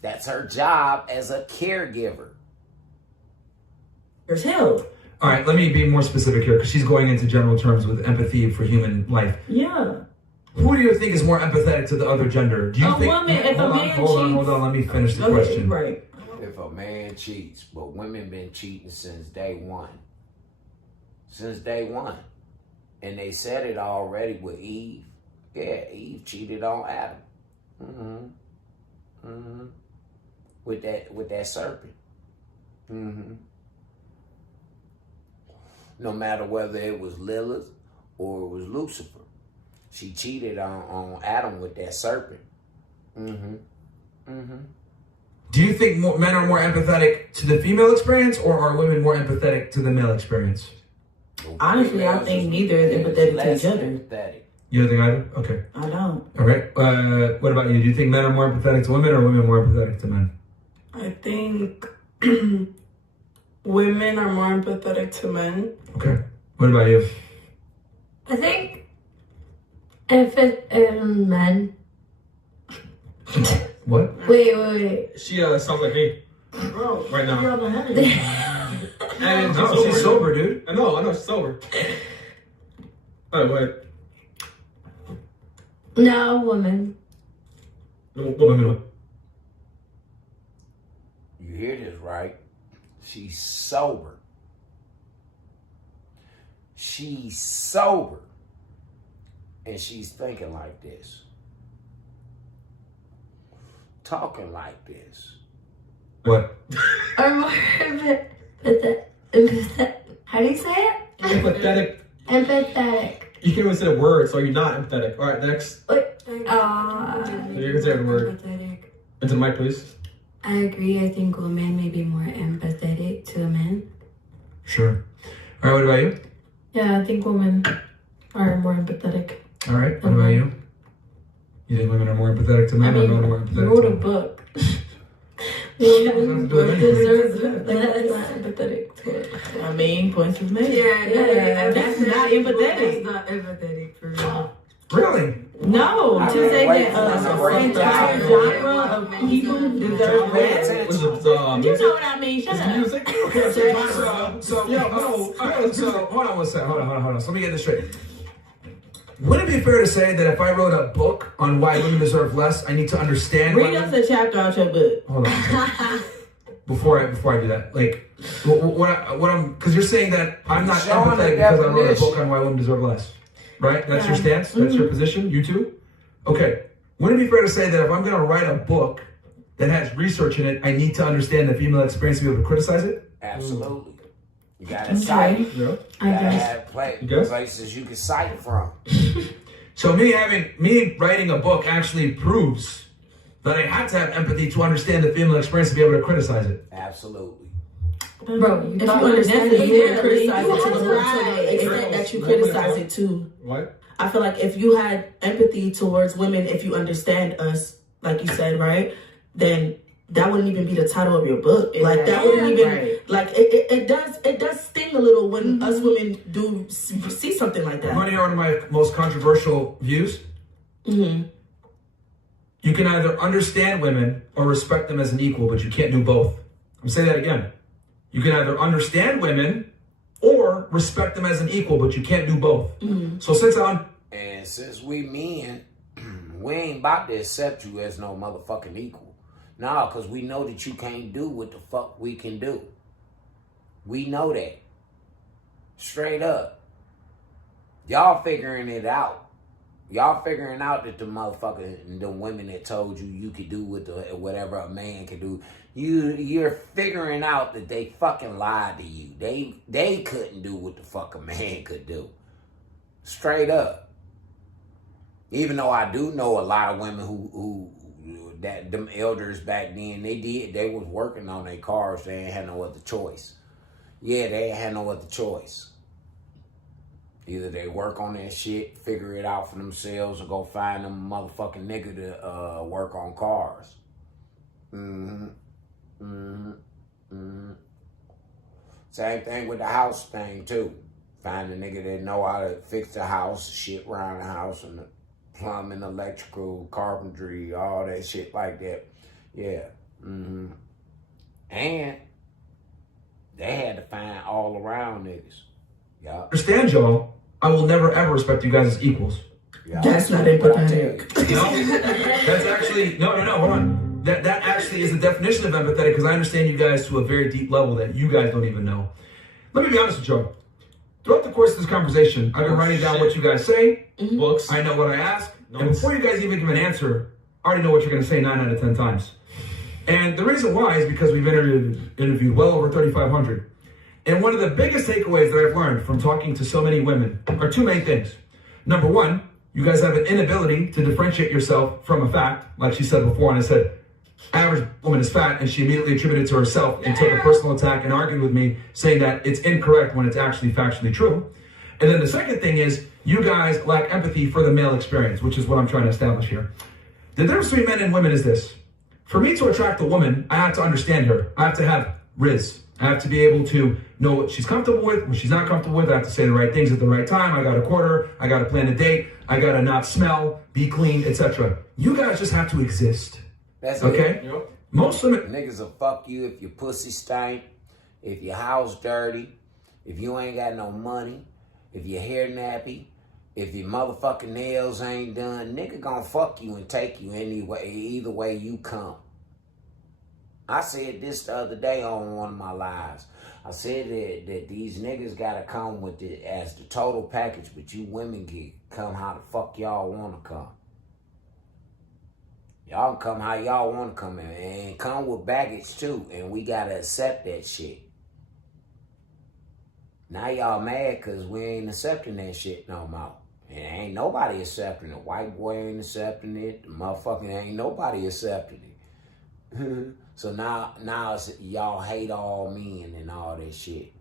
That's her job as a caregiver. Yourself. All right, let me be more specific here because she's going into general terms with empathy for human life. Yeah. Who do you think is more empathetic to the other gender? Do you think? Woman, if a man hold on. Let me finish the question. Right. If a man cheats, but women been cheating since day one. Since day one. And they said it already with Eve. Yeah, Eve cheated on Adam. With that serpent. No matter whether it was Lilith or it was Lucifer. She cheated on Adam with that serpent. Do you think men are more empathetic to the female experience, or are women more empathetic to the male experience? Honestly, I think neither is empathetic to each other. You don't think either? Okay. I don't. All right. What about you? Do you think men are more empathetic to women, or women more empathetic to men? I think women are more empathetic to men. Okay. What about you? I think if it's men. What? Wait. She sounds like me. Bro, right now. And she's sober, dude. I know, she's sober. Oh, wait. No, woman. Women. You hear this, right? She's sober. She's sober. And she's thinking like this. Talking like this. What? Or more empathetic. How do you say it? Empathetic. Empathetic. You can't even say the word, so you're not empathetic. All right, next. Wait. You can say the word. Empathetic. Into the mic, please. I agree. I think women may be more empathetic to the men. Sure. All right, what about you? Yeah, I think women are more empathetic. All right, what about you? You think women are more empathetic to men, or men are more empathetic to you wrote a men? book. Women deserve that's not empathetic to it. I mean, points was made. Yeah. That's not empathetic. That's not empathetic for real. Really? No, to say that wait. entire genre of people deserve less. What's You know what I mean? Shut up. music? So hold on one second. Hold on. So let me get this straight. Would it be fair to say that if I wrote a book on why women deserve less, I need to understand? Read us a chapter out your book. Hold on. Before I do that, like, what I'm, because you're saying that I'm not empathetic because I wrote a book on why women deserve less, right? That's your stance. That's your position. You too. Okay. Wouldn't it be fair to say that if I'm going to write a book that has research in it, I need to understand the female experience to be able to criticize it? Absolutely. You gotta cite. Yeah. You gotta have places you can cite from. So me writing a book actually proves that I have to have empathy to understand the female experience to be able to criticize it. Absolutely. Bro, If you understand it, you can criticize it to the right. extent that you criticize it too. What? I feel like if you had empathy towards women, if you understand us, like you said, right, then that wouldn't even be the title of your book. Like that wouldn't even like it does sting a little when us women do see something like that. You want to hear one of my most controversial views? You can either understand women or respect them as an equal, but you can't do both. I'm saying that again. You can either understand women or respect them as an equal, but you can't do both. So since we men, we ain't about to accept you as no motherfucking equal. No, because we know that you can't do what the fuck we can do. We know that. Straight up. Y'all figuring it out. Y'all figuring out that the women that told you could do whatever a man can do. You're figuring out that they fucking lied to you. They couldn't do what the fuck a man could do. Straight up. Even though I do know a lot of women who that them elders back then, they was working on their cars. They ain't had no other choice. Yeah, they ain't had no other choice. Either they work on that shit, figure it out for themselves, or go find them motherfucking nigga to work on cars. Same thing with the house thing too. Find a nigga that know how to fix the house, shit around the house, and the plumbing, electrical, carpentry, all that shit like that. Yeah. And they had to find all around niggas. Yeah. Understand, y'all. I will never ever respect you guys as equals. Yeah. That's not empathetic. That's actually no. Hold on. That actually is the definition of empathetic, because I understand you guys to a very deep level that you guys don't even know. Let me be honest with y'all. throughout the course of this conversation, I've been writing down what you guys say. Books. I know what I ask. And Notes. before you guys even give an answer, I already know what you're going to say 9 out of 10 times. And the reason why is because we've interviewed well over 3,500. And one of the biggest takeaways that I've learned from talking to so many women are two main things. Number one, you guys have an inability to differentiate yourself from a fact, like she said before, and I said, average woman is fat, and she immediately attributed it to herself and took a personal attack and argued with me, saying that it's incorrect when it's actually factually true. And then the second thing is, you guys lack empathy for the male experience, which is what I'm trying to establish here. The difference between men and women is this. For me to attract a woman, I have to understand her. I have to have riz. I have to be able to know what she's comfortable with, what she's not comfortable with. I have to say the right things at the right time. I got to court her. I got to plan a date. I got to not smell, be clean, etc. You guys just have to exist. That's okay? Yep. Most women... Niggas will fuck you if your pussy stink, if your house dirty, if you ain't got no money, if your hair nappy, if your motherfucking nails ain't done. Nigga gonna fuck you and take you anyway, either way you come. I said this the other day on one of my lives. I said that these niggas gotta come with it as the total package, but you women come how the fuck y'all wanna come. Y'all can come how y'all wanna come in, and come with baggage too, and we gotta accept that shit. Now y'all mad cause we ain't accepting that shit no more. And ain't nobody accepting it. White boy ain't accepting it. The motherfucking ain't nobody accepting it. So now it's y'all hate all men and all that shit.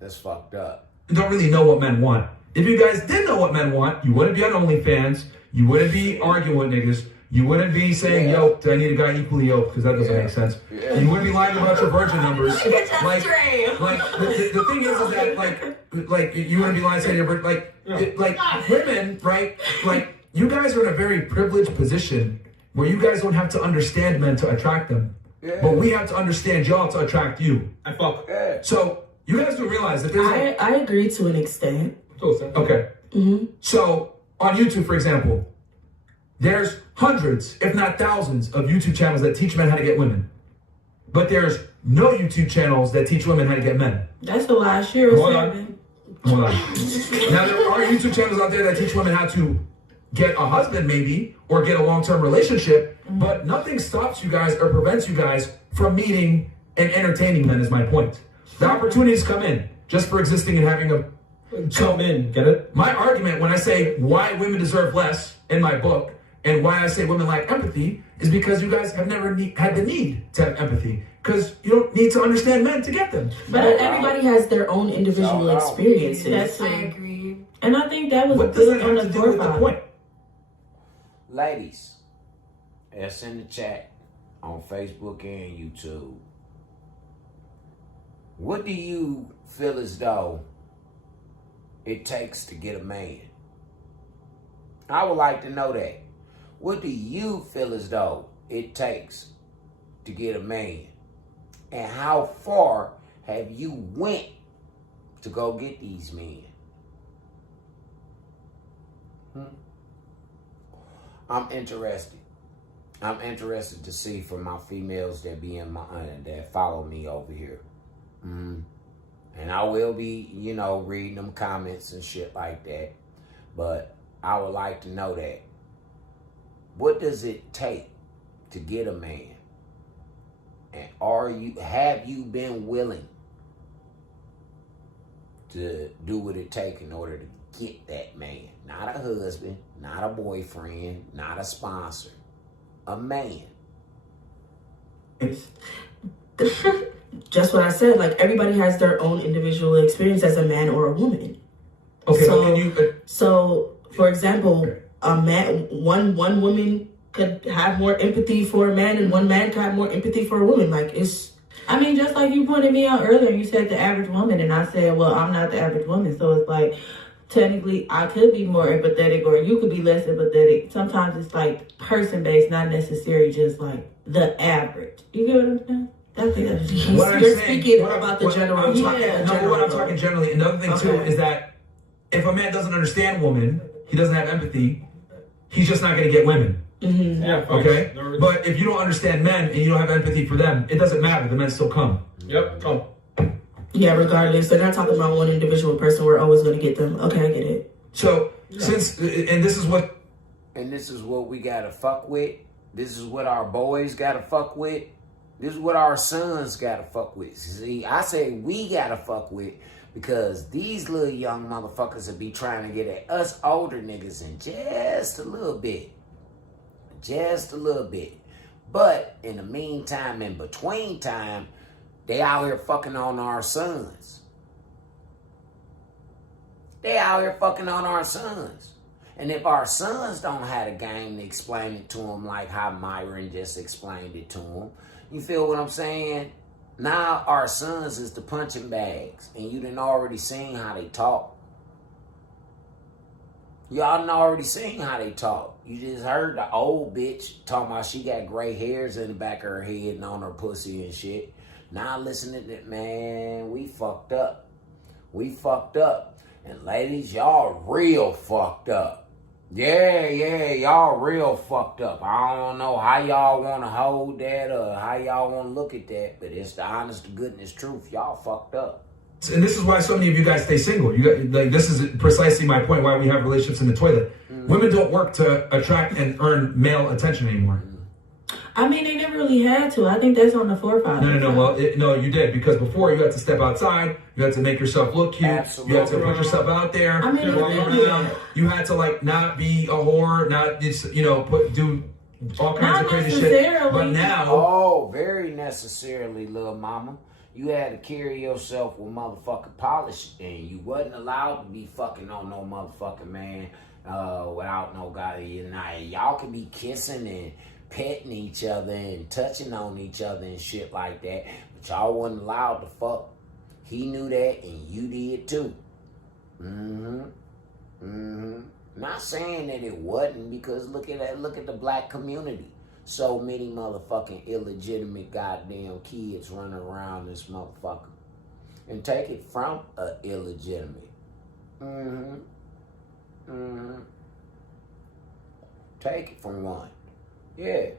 That's fucked up. You don't really know what men want. If you guys did know what men want, you wouldn't be on OnlyFans. You wouldn't be arguing with niggas. You wouldn't be saying, yo, I need a guy equally yoked, because that doesn't make sense. You wouldn't be lying about your virgin numbers. Like the thing is that, like, you wouldn't be lying saying your virgin, like women, right? Like, you guys are in a very privileged position where you guys don't have to understand men to attract them. But we have to understand y'all to attract you. And fuck. So, you guys do realize that there's I agree to an extent. Okay. So, on YouTube, for example, there's hundreds, if not thousands, of YouTube channels that teach men how to get women. But there's no YouTube channels that teach women how to get men. That's the lie. Hold on. Now, there are YouTube channels out there that teach women how to get a husband, maybe, or get a long-term relationship, but nothing stops you guys or prevents you guys from meeting and entertaining men, is my point. The opportunities come in just for existing and having a... Come in, get it? My argument when I say why women deserve less in my book, and why I say women lack empathy, is because you guys have never had the need to have empathy. Because you don't need to understand men to get them. But everybody has their own individual experiences. I agree. And I think that was what does that have to do with the point? Ladies, that's in the chat on Facebook and YouTube. What do you feel as though it takes to get a man? I would like to know that. What do you feel as though it takes to get a man? And how far have you went to go get these men? I'm interested. I'm interested to see from my females that be in my that follow me over here. And I will be, reading them comments and shit like that. But I would like to know that. What does it take to get a man? And have you been willing to do what it takes in order to get that man? Not a husband, not a boyfriend, not a sponsor. A man. Just what I said, like everybody has their own individual experience as a man or a woman. Okay, so for example, a man, one woman could have more empathy for a man, and one man could have more empathy for a woman. Like it's. I mean, just like you pointed me out earlier, you said the average woman, and I said, well, I'm not the average woman, so it's like technically I could be more empathetic, or you could be less empathetic. Sometimes it's like person based, not necessarily just like the average. You get what I'm saying? I think that's you're speaking about the general. What I'm talking generally. Another thing too is that if a man doesn't understand women, he doesn't have empathy, he's just not going to get women. Mm-hmm. Yeah. Okay? But if you don't understand men and you don't have empathy for them, it doesn't matter. The men still come. Yep. Come. Yeah, regardless. They're not talking about one individual person. We're always going to get them. Okay, I get it. So, since, and this is what... And this is what we gotta fuck with. This is what our boys gotta fuck with. This is what our sons gotta fuck with. See, I say we gotta fuck with because these little young motherfuckers will be trying to get at us older niggas in just a little bit. Just a little bit. But in the meantime, in between time, they out here fucking on our sons. They out here fucking on our sons. And if our sons don't have a game to explain it to them like how Myron just explained it to them, you feel what I'm saying? Now our sons is the punching bags. And you done already seen how they talk. Y'all done already seen how they talk. You just heard the old bitch talking about she got gray hairs in the back of her head and on her pussy and shit. Now listen to that, man, we fucked up. We fucked up. And ladies, y'all real fucked up. Yeah, y'all real fucked up. I don't know how y'all want to hold that or how y'all want to look at that, but it's the honest to goodness truth. Y'all fucked up. And this is why so many of you guys stay single. You got, like, this is precisely my point why we have relationships in the toilet. Women don't work to attract and earn male attention anymore. I mean, they never really had to. I think that's on the forefront. No. Well, no, you did, because before you had to step outside, you had to make yourself look cute, Absolutely. you had to put yourself out there. I mean, you had to like not be a whore, not just do all kinds Not of crazy shit. necessarily. But now, Oh, very necessarily, little mama. You had to carry yourself with motherfucking polish, and you wasn't allowed to be fucking on no motherfucking man without no guy. Y'all can be kissing and petting each other and touching on each other and shit like that, but y'all wasn't allowed to fuck. He knew that, and you did too. Not saying that it wasn't, because look at that. Look at the black community. So many motherfucking illegitimate goddamn kids running around this motherfucker. And take it from a illegitimate. Take it from one. Yeah.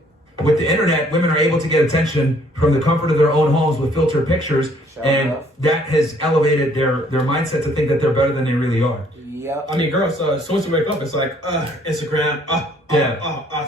with the internet, women are able to get attention from the comfort of their own homes with filtered pictures, and that has elevated their mindset to think that they're better than they really are. Yep. I mean, girls, as soon as you wake up, it's like, Instagram,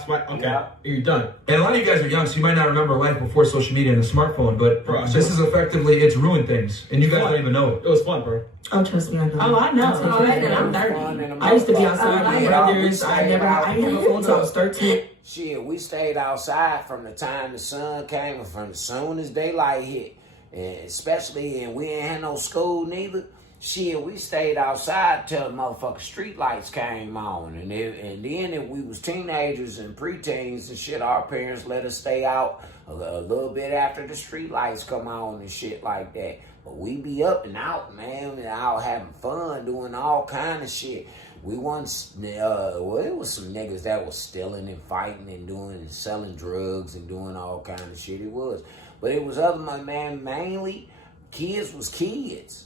swipe, okay, you're done. And a lot of you guys are young, so you might not remember life before social media and the smartphone, but this is effectively, it's ruined things, and you guys don't even know it. It was fun, bro. Oh, trust me, I know. Oh, I know. I'm 30. I used to be outside with my brothers. I never had a phone until I was 13. Shit, we stayed outside from the time the sun came, from as soon as daylight hit. And especially, and we ain't had no school neither. Shit, we stayed outside till the motherfucking street lights came on. And then if we was teenagers and preteens and shit, our parents let us stay out a little bit after the street lights come on and shit like that. But we be up and out, man, and out having fun, doing all kind of shit. We once, well, it was some niggas that was stealing and fighting and doing and selling drugs and doing all kind of shit. It was. But it was other, man, mainly kids was kids.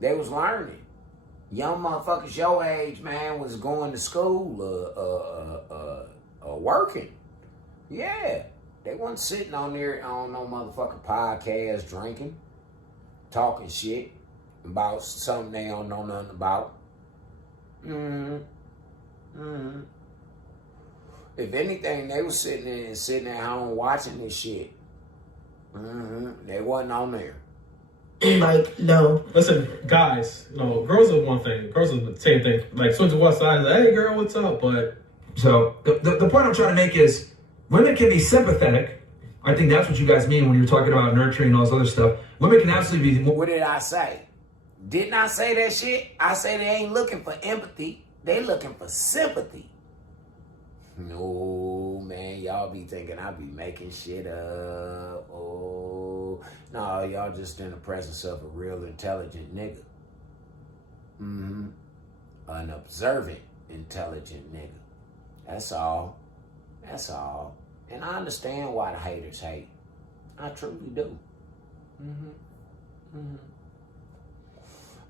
They was learning. Young motherfuckers your age, man, was going to school, working. Yeah. They wasn't sitting on there on no motherfucking podcast drinking, talking shit about something they don't know nothing about. If anything, they was sitting at home watching this shit. They wasn't on there. Like, no. Listen, guys, no, girls are one thing. Girls are the same thing. Like, as soon as you walk outside, like, hey, girl, what's up? But so the point I'm trying to make is women can be sympathetic. I think that's what you guys mean when you're talking about nurturing and all this other stuff. Women can absolutely be. What did I say? Didn't I say that shit? I say they ain't looking for empathy. They looking for sympathy. No, man, y'all be thinking I be making shit up. Oh, no, y'all just in the presence of a real intelligent nigga. An observant, intelligent nigga. That's all. That's all. And I understand why the haters hate. I truly do.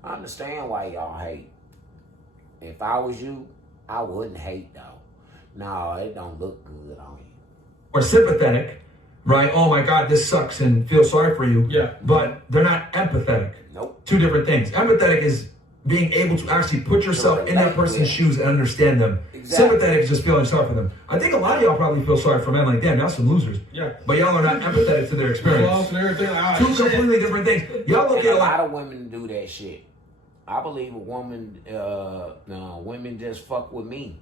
I understand why y'all hate. If I was you, I wouldn't hate, though. No, it don't look good on you. Or sympathetic, right? Oh my God, this sucks and feel sorry for you. Yeah. But they're not empathetic. Nope. Two different things. Empathetic is being able to actually put yourself in that person's shoes and understand them. Exactly. Sympathetic is just feeling sorry for them. I think a lot of y'all probably feel sorry for men like, damn, y'all some losers. Yeah. But y'all are not empathetic to their experience. And everything. Two completely different things. Y'all look And at a lot of women do that shit. I believe a woman, women just fuck with me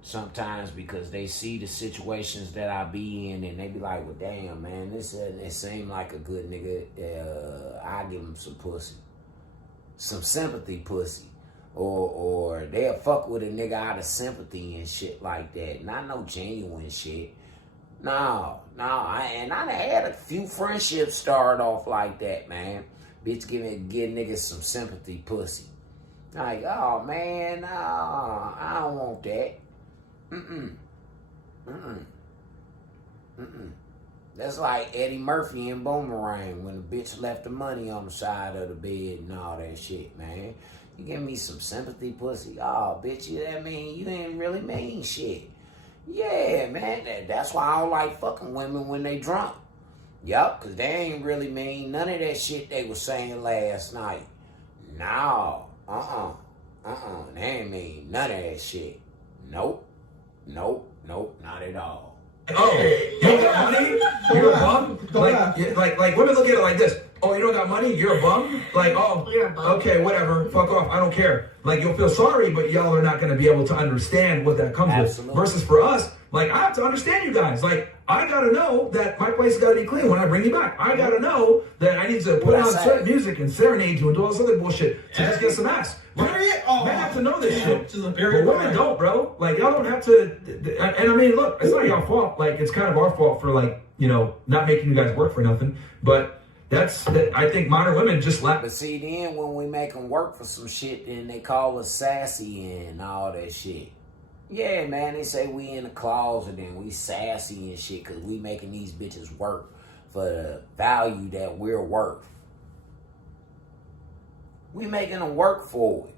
sometimes because they see the situations that I be in and they be like, well, damn, man, this it seem like a good nigga. I give him some pussy. Some sympathy pussy. Or they'll fuck with a nigga out of sympathy and shit like that. Not no genuine shit. No. I done had a few friendships start off like that, man. Bitch give niggas some sympathy pussy. Like, oh man, no, I don't want that. That's like Eddie Murphy in Boomerang when the bitch left the money on the side of the bed and all that shit, man. You give me some sympathy pussy. Oh, bitch, that mean you ain't really mean shit. Yeah, man, that's why I don't like fucking women when they drunk. Yup, because they ain't really mean none of that shit they was saying last night. No, they ain't mean none of that shit. Nope, not at all. Oh, you don't got money? You're a bum? Like women look at it like this. Oh, you don't got money? You're a bum? Like, oh, You're a bum. Okay, whatever. Fuck off. I don't care. Like, you'll feel sorry, but y'all are not going to be able to understand what that comes Absolutely. with. Versus for us, like, I have to understand you guys. Like, I got to know that my place got to be clean when I bring you back. I got to know that I need to put on certain music and serenade you and do all this other bullshit to just get some ass. Right? Men have to know this shit. But women don't, bro. Like, y'all don't have to. And I mean, look, it's not y'all fault. Like, it's kind of our fault for, like, you know, not making you guys work for nothing. But I think modern women just lack. But see, then when we make them work for some shit, then they call us sassy and all that shit. Yeah, man, they say we in the closet and we sassy and shit because we making these bitches work for the value that we're worth. We making them work for it.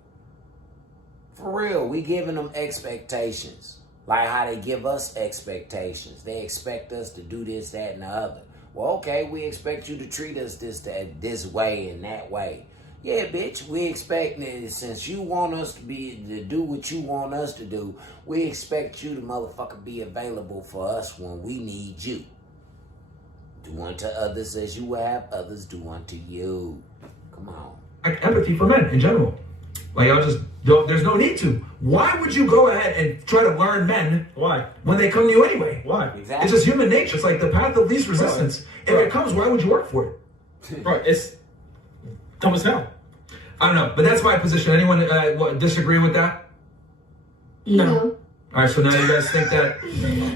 For real, we giving them expectations. Like how they give us expectations. They expect us to do this, that, and the other. Well, okay, we expect you to treat us this way and that way. Yeah, bitch, we expect that since you want us to do what you want us to do, we expect you to motherfucker be available for us when we need you. Do unto others as you would have others do unto you. Come on. Like empathy for men in general. Like, y'all just don't, there's no need to. Why would you go ahead and try to learn men? Why? When they come to you anyway? Why? Exactly. It's just human nature. It's like the path of least resistance. If it comes, why would you work for it? Bro, it's dumb as hell. I don't know, but that's my position. Anyone disagree with that? No. All right, so now you guys think that?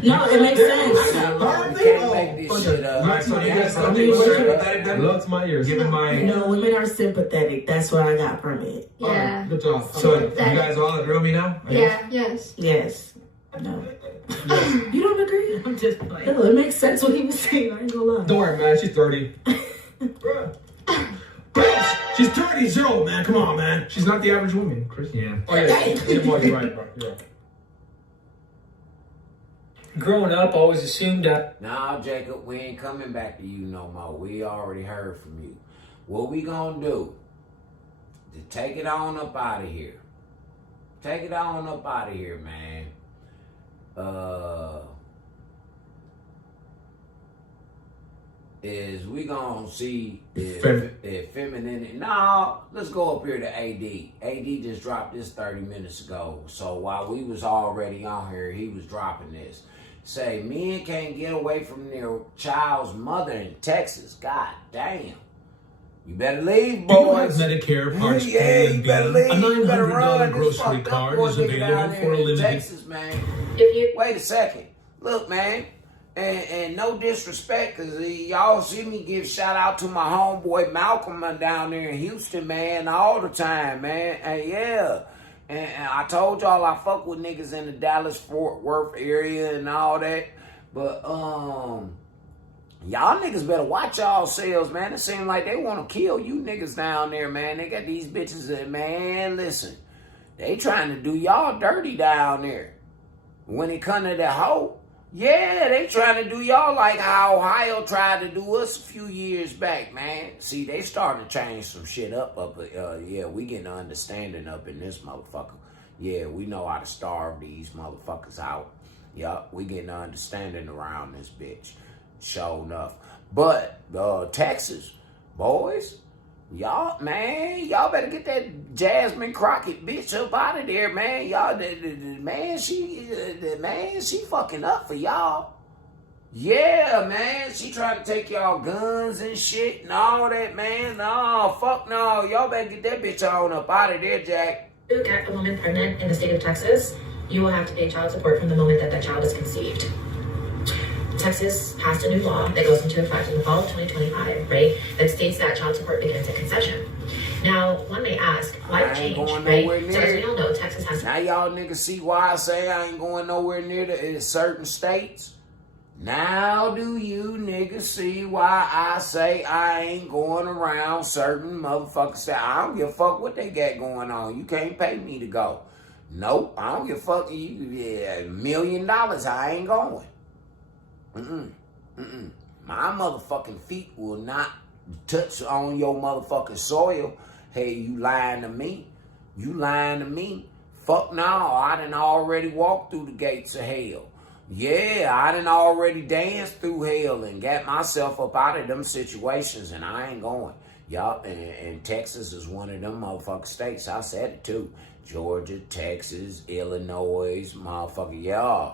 No, it makes sense. You can't make this shit up. All right, so you guys don't think we're sympathetic then? Love to my ears. Given my... No, women are sympathetic. That's what I got from it. Yeah. Good job. So you guys all agree with me now? Yeah. Yes. Yes. No. You don't agree? I'm just playing. No, it makes sense what he was saying. I ain't gonna lie. Don't worry, man. She's 30. Bruh. She's 30 years old, man. Come on, man. She's not the average woman, Chris. Yeah. Oh, yeah. You're right, bro. You're right. Growing up, I always assumed that. Nah, Jacob, we ain't coming back to you no more. We already heard from you. What we gonna do? To take it on up out of here. Take it on up out of here, man. Is we gonna see if femininity. No, let's go up here to AD. AD just dropped this 30 minutes ago. So while we was already on here, he was dropping this. Say, men can't get away from their child's mother in Texas. God damn. You better leave, boys. Do you have Medicare Parts yeah, A and you B? better leave. A You better run. $900 grocery card is available for a limited... Texas, man. Wait a second. Look, man. And no disrespect, because y'all see me give shout out to my homeboy Malcolm down there in Houston, man, all the time, man. And yeah. And I told y'all I fuck with niggas in the Dallas-Fort Worth area and all that. But, y'all niggas better watch y'all selves, man. It seems like they want to kill you niggas down there, man. They got these bitches that, man, listen. They trying to do y'all dirty down there. when it come to that hoe, yeah, they trying to do y'all like how Ohio tried to do us a few years back, man. See, they starting to change some shit up. Yeah, we getting an understanding up in this motherfucker. Yeah, we know how to starve these motherfuckers out. Yup, we getting an understanding around this bitch. Sure enough. But, Texas, boys, y'all better get that Jasmine Crockett bitch up out of there, man. Y'all, she fucking up for y'all. Yeah, man, she trying to take y'all guns and shit and all that, man. No, fuck no. Y'all better get that bitch on up out of there, Jack. To get a woman pregnant in the state of Texas, you will have to pay child support from the moment that child is conceived. Texas passed a new law that goes into effect in the fall of 2025, right? That states that child support begins at conception. Now, one may ask, why change, right? So as we all know, Texas has... Now y'all niggas see why I say I ain't going nowhere near the certain states? Now do you niggas see why I say I ain't going around certain motherfuckers that I don't give a fuck what they got going on. You can't pay me to go. Nope, I don't give a fuck. $1 million, I ain't going. My motherfucking feet will not touch on your motherfucking soil. Hey, you lying to me? You lying to me? Fuck no, I done already walked through the gates of hell. Yeah, I done already danced through hell and got myself up out of them situations, and I ain't going. Yup, and Texas is one of them motherfucking states. I said it too. Georgia, Texas, Illinois, motherfucker, yeah,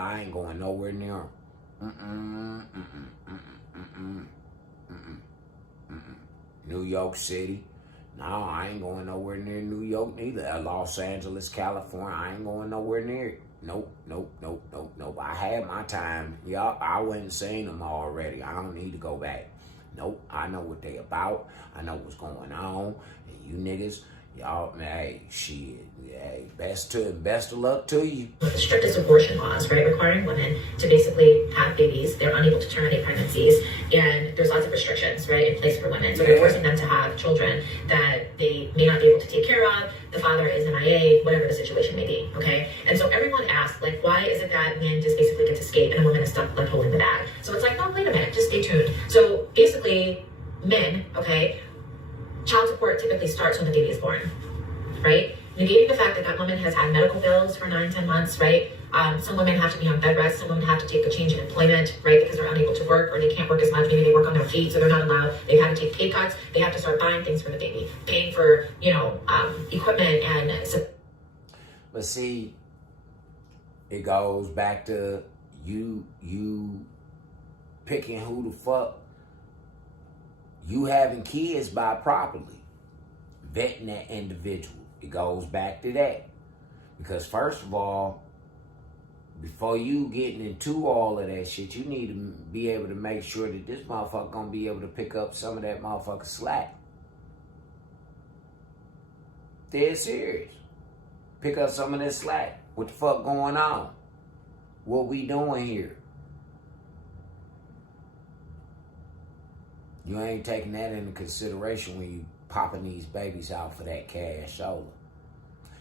I ain't going nowhere near them. New York City. No, I ain't going nowhere near New York neither. Los Angeles, California, I ain't going nowhere near it. Nope. I had my time. Yup, I went and seen them already. I don't need to go back. Nope, I know what they about. I know what's going on. And you niggas, y'all, hey, shit. Hey, best of luck to you. The strictest abortion laws, right, requiring women to basically have babies. They're unable to terminate pregnancies, and there's lots of restrictions, right, in place for women. So they're forcing them to have children that they may not be able to take care of. The father is MIA, whatever the situation may be, okay? And so everyone asks, like, why is it that men just basically get to escape and a woman is stuck, like, holding the bag? So it's like, no, wait a minute, just stay tuned. So basically, men, okay, child support typically starts when the baby is born, right? Negating the fact that that woman has had medical bills for 9-10 months, right? Some women have to be on bed rest. Some women have to take a change in employment, right? Because they're unable to work or they can't work as much. Maybe they work on their feet, so they're not allowed. They've had to take pay cuts. They have to start buying things for the baby, paying for, equipment and... But see, it goes back to you picking who the fuck you having kids by properly, vetting that individual. It goes back to that. Because first of all, before you getting into all of that shit, you need to be able to make sure that this motherfucker gonna be able to pick up some of that motherfucker slack. Dead serious. Pick up some of that slack. What the fuck going on? What we doing here? You ain't taking that into consideration when you popping these babies out for that cash shoulder.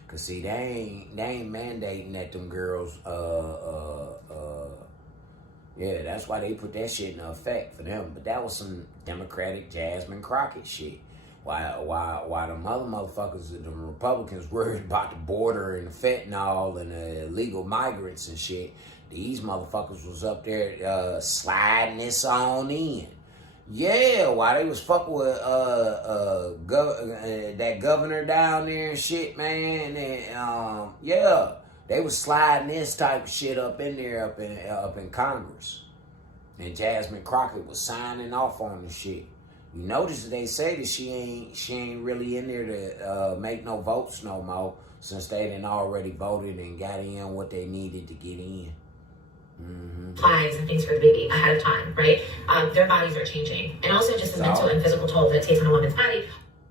Cause see, they ain't mandating that them girls, yeah, that's why they put that shit in effect for them. But that was some Democratic Jasmine Crockett shit. Why the other motherfuckers, the Republicans worried about the border and the fentanyl and the illegal migrants and shit. These motherfuckers was up there sliding this on in. Yeah, while they was fucking with that governor down there and shit, man, and yeah, they was sliding this type of shit up in there, up in Congress, and Jasmine Crockett was signing off on the shit. You notice that they say that she ain't really in there to make no votes no more, since they done already voted and got in what they needed to get in. Flags and things for the baby ahead of time, right? Their bodies are changing, and also just the mental and physical toll that it takes on a woman's body.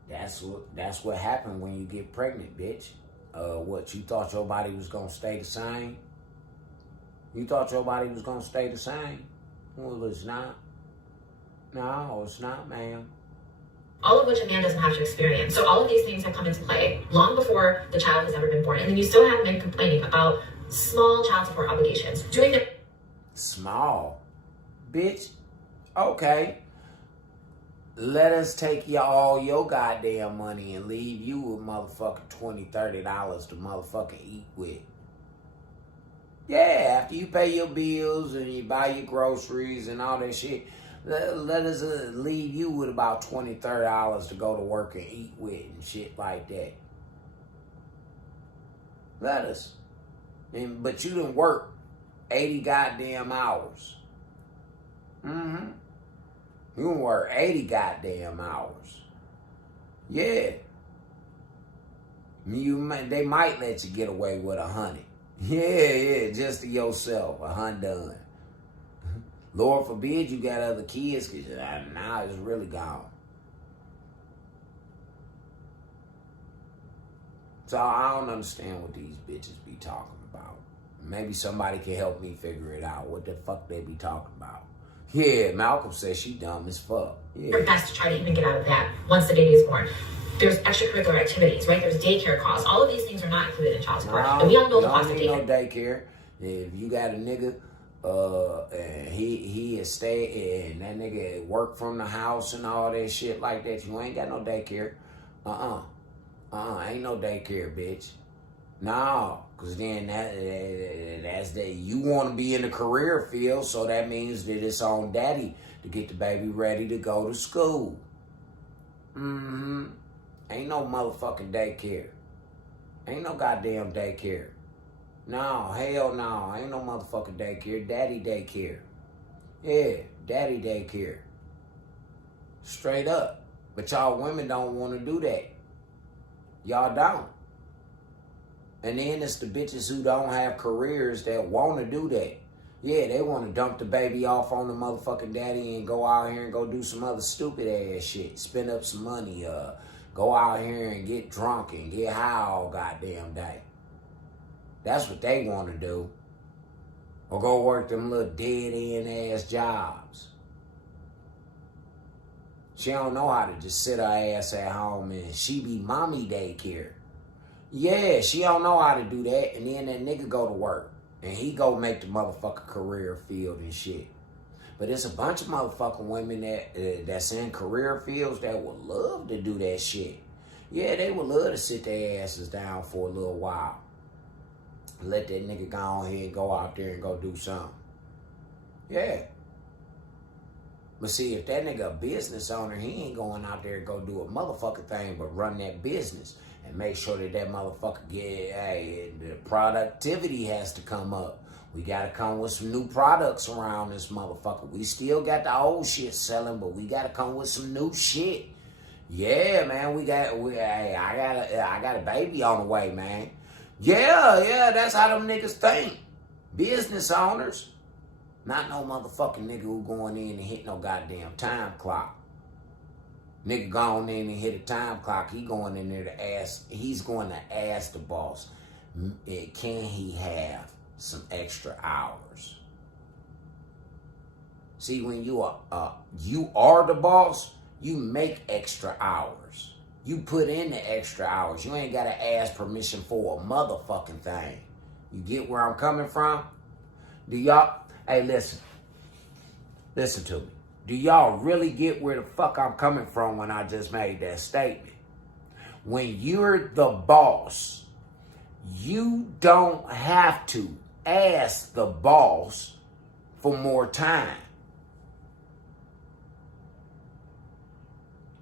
That's what happened when you get pregnant, bitch. What, you thought your body was gonna stay the same? You thought your body was gonna stay the same? Well, it's not. No, it's not, ma'am. all of which a man doesn't have to experience. So all of these things have come into play long before the child has ever been born. And then you still have men complaining about small child support obligations, doing their Small. Bitch. Okay. Let us take all your goddamn money and leave you with motherfucking $20, $30 to motherfucking eat with. Yeah, after you pay your bills and you buy your groceries and all that shit, let us leave you with about $20, $30 to go to work and eat with and shit like that. Let us. But you didn't work 80 goddamn hours. Mm-hmm. You can work 80 goddamn hours. Yeah. They might let you get away with 100. Yeah, just to yourself, 100. Lord forbid you got other kids, because now it's really gone. So I don't understand what these bitches be talking about. Maybe somebody can help me figure it out. What the fuck they be talking about? Yeah, Malcolm says she dumb as fuck. Yeah. best to try to even get out of that once the baby is born. There's extracurricular activities, right? There's daycare costs. All of these things are not included in child support. No, and we all know the cost of no daycare. daycare. If you got a nigga, and he is stay and that nigga work from the house and all that shit like that, you ain't got no daycare. Ain't no daycare, bitch. No, because then that's that you want to be in the career field, so that means that it's on daddy to get the baby ready to go to school. Ain't no motherfucking daycare. Ain't no goddamn daycare. No, hell no. Ain't no motherfucking daycare. Daddy daycare. Yeah, daddy daycare. Straight up. But y'all women don't want to do that. Y'all don't. And then it's the bitches who don't have careers that want to do that. Yeah, they want to dump the baby off on the motherfucking daddy and go out here and go do some other stupid ass shit. Spend up some money. Go out here and get drunk and get high all goddamn day. That's what they want to do. Or go work them little dead-end ass jobs. She don't know how to just sit her ass at home and she be mommy daycare. Yeah, she don't know how to do that. And then that nigga go to work. And he go make the motherfucking career field and shit. But it's a bunch of motherfucking women that's in career fields that would love to do that shit. Yeah, they would love to sit their asses down for a little while. Let that nigga go on here and go out there and go do something. Yeah. But see, if that nigga a business owner, he ain't going out there and go do a motherfucking thing but run that business and make sure that motherfucker the productivity has to come up. We gotta come with some new products around this motherfucker. We still got the old shit selling, but we gotta come with some new shit. Yeah, man, I got a baby on the way, man. Yeah, that's how them niggas think. Business owners. Not no motherfucking nigga who going in and hit no goddamn time clock. Nigga going in and hit a time clock. He's going in there to ask the boss, can he have some extra hours? See, when you are the boss, you make extra hours. You put in the extra hours. You ain't got to ask permission for a motherfucking thing. You get where I'm coming from? Do y'all... Hey, listen. Listen to me. Do y'all really get where the fuck I'm coming from when I just made that statement? When you're the boss, you don't have to ask the boss for more time.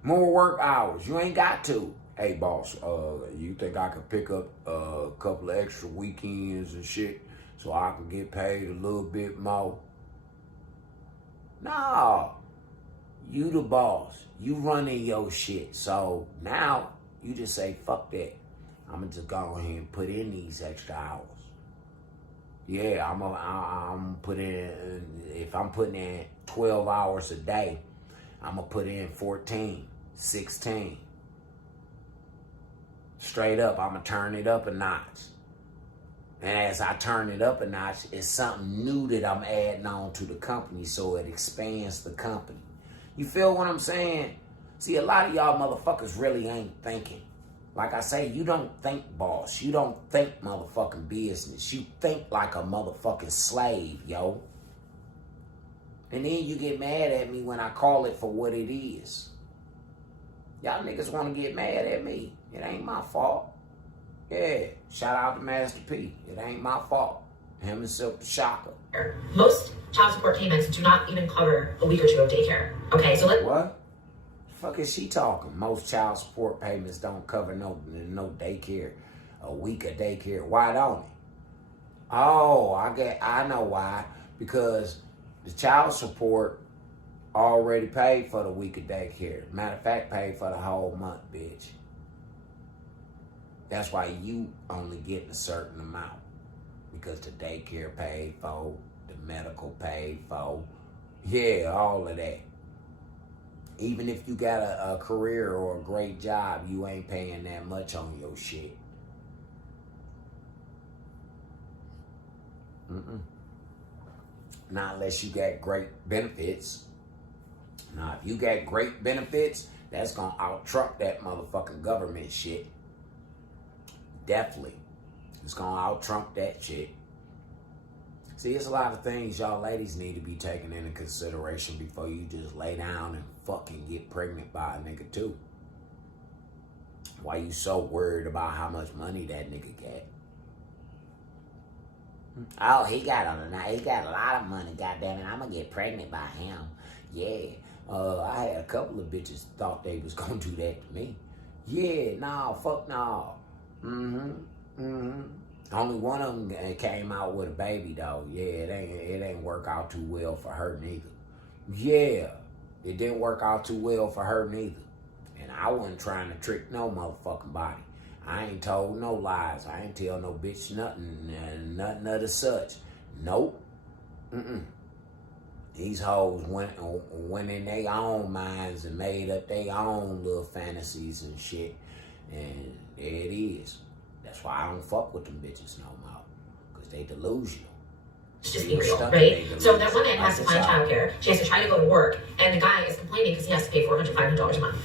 More work hours. You ain't got to. Hey, boss, you think I could pick up a couple of extra weekends and shit so I can get paid a little bit more? No. You the boss. You running your shit. So now you just say, fuck that. I'm going to just go ahead and put in these extra hours. Yeah, I'm put in, if I'm putting in 12 hours a day, I'm going to put in 14, 16. Straight up, I'm going to turn it up a notch. And as I turn it up a notch, it's something new that I'm adding on to the company so it expands the company. You feel what I'm saying? See, a lot of y'all motherfuckers really ain't thinking. Like I say, you don't think boss. You don't think motherfucking business. You think like a motherfucking slave, yo. And then you get mad at me when I call it for what it is. Y'all niggas want to get mad at me. It ain't my fault. Yeah, shout out to Master P. It ain't my fault. Him and Silk the Shocker. Most child support payments do not even cover a week or two of daycare. Okay, so What? Fuck is she talking? Most child support payments don't cover no daycare. A week of daycare. Why don't it? Oh, I know why. Because the child support already paid for the week of daycare. Matter of fact, paid for the whole month, bitch. That's why you only getting a certain amount. Because the daycare paid for, the medical paid for. Yeah, all of that. Even if you got a career or a great job, you ain't paying that much on your shit. Not unless you got great benefits. Now, if you got great benefits, that's gonna out-trump that motherfucking government shit. Definitely. It's gonna out-trump that shit. See, there's a lot of things y'all ladies need to be taking into consideration before you just lay down and fucking get pregnant by a nigga too. Why you so worried about how much money that nigga get? Oh, he got a lot of money, goddammit. I'm gonna get pregnant by him. Yeah. I had a couple of bitches thought they was gonna do that to me. Yeah, nah, fuck nah. Only one of them came out with a baby though. Yeah, it ain't work out too well for her neither. Yeah, it didn't work out too well for her neither. And I wasn't trying to trick no motherfucking body. I ain't told no lies. I ain't tell no bitch nothing of the such. Nope. These hoes went in their own minds and made up their own little fantasies and shit. And there it is. That's why I don't fuck with them bitches no more. Because they delusional. It's just be real, right? So that woman has to find childcare. She has to try to go to work. And the guy is complaining because he has to pay $400, $500 a month.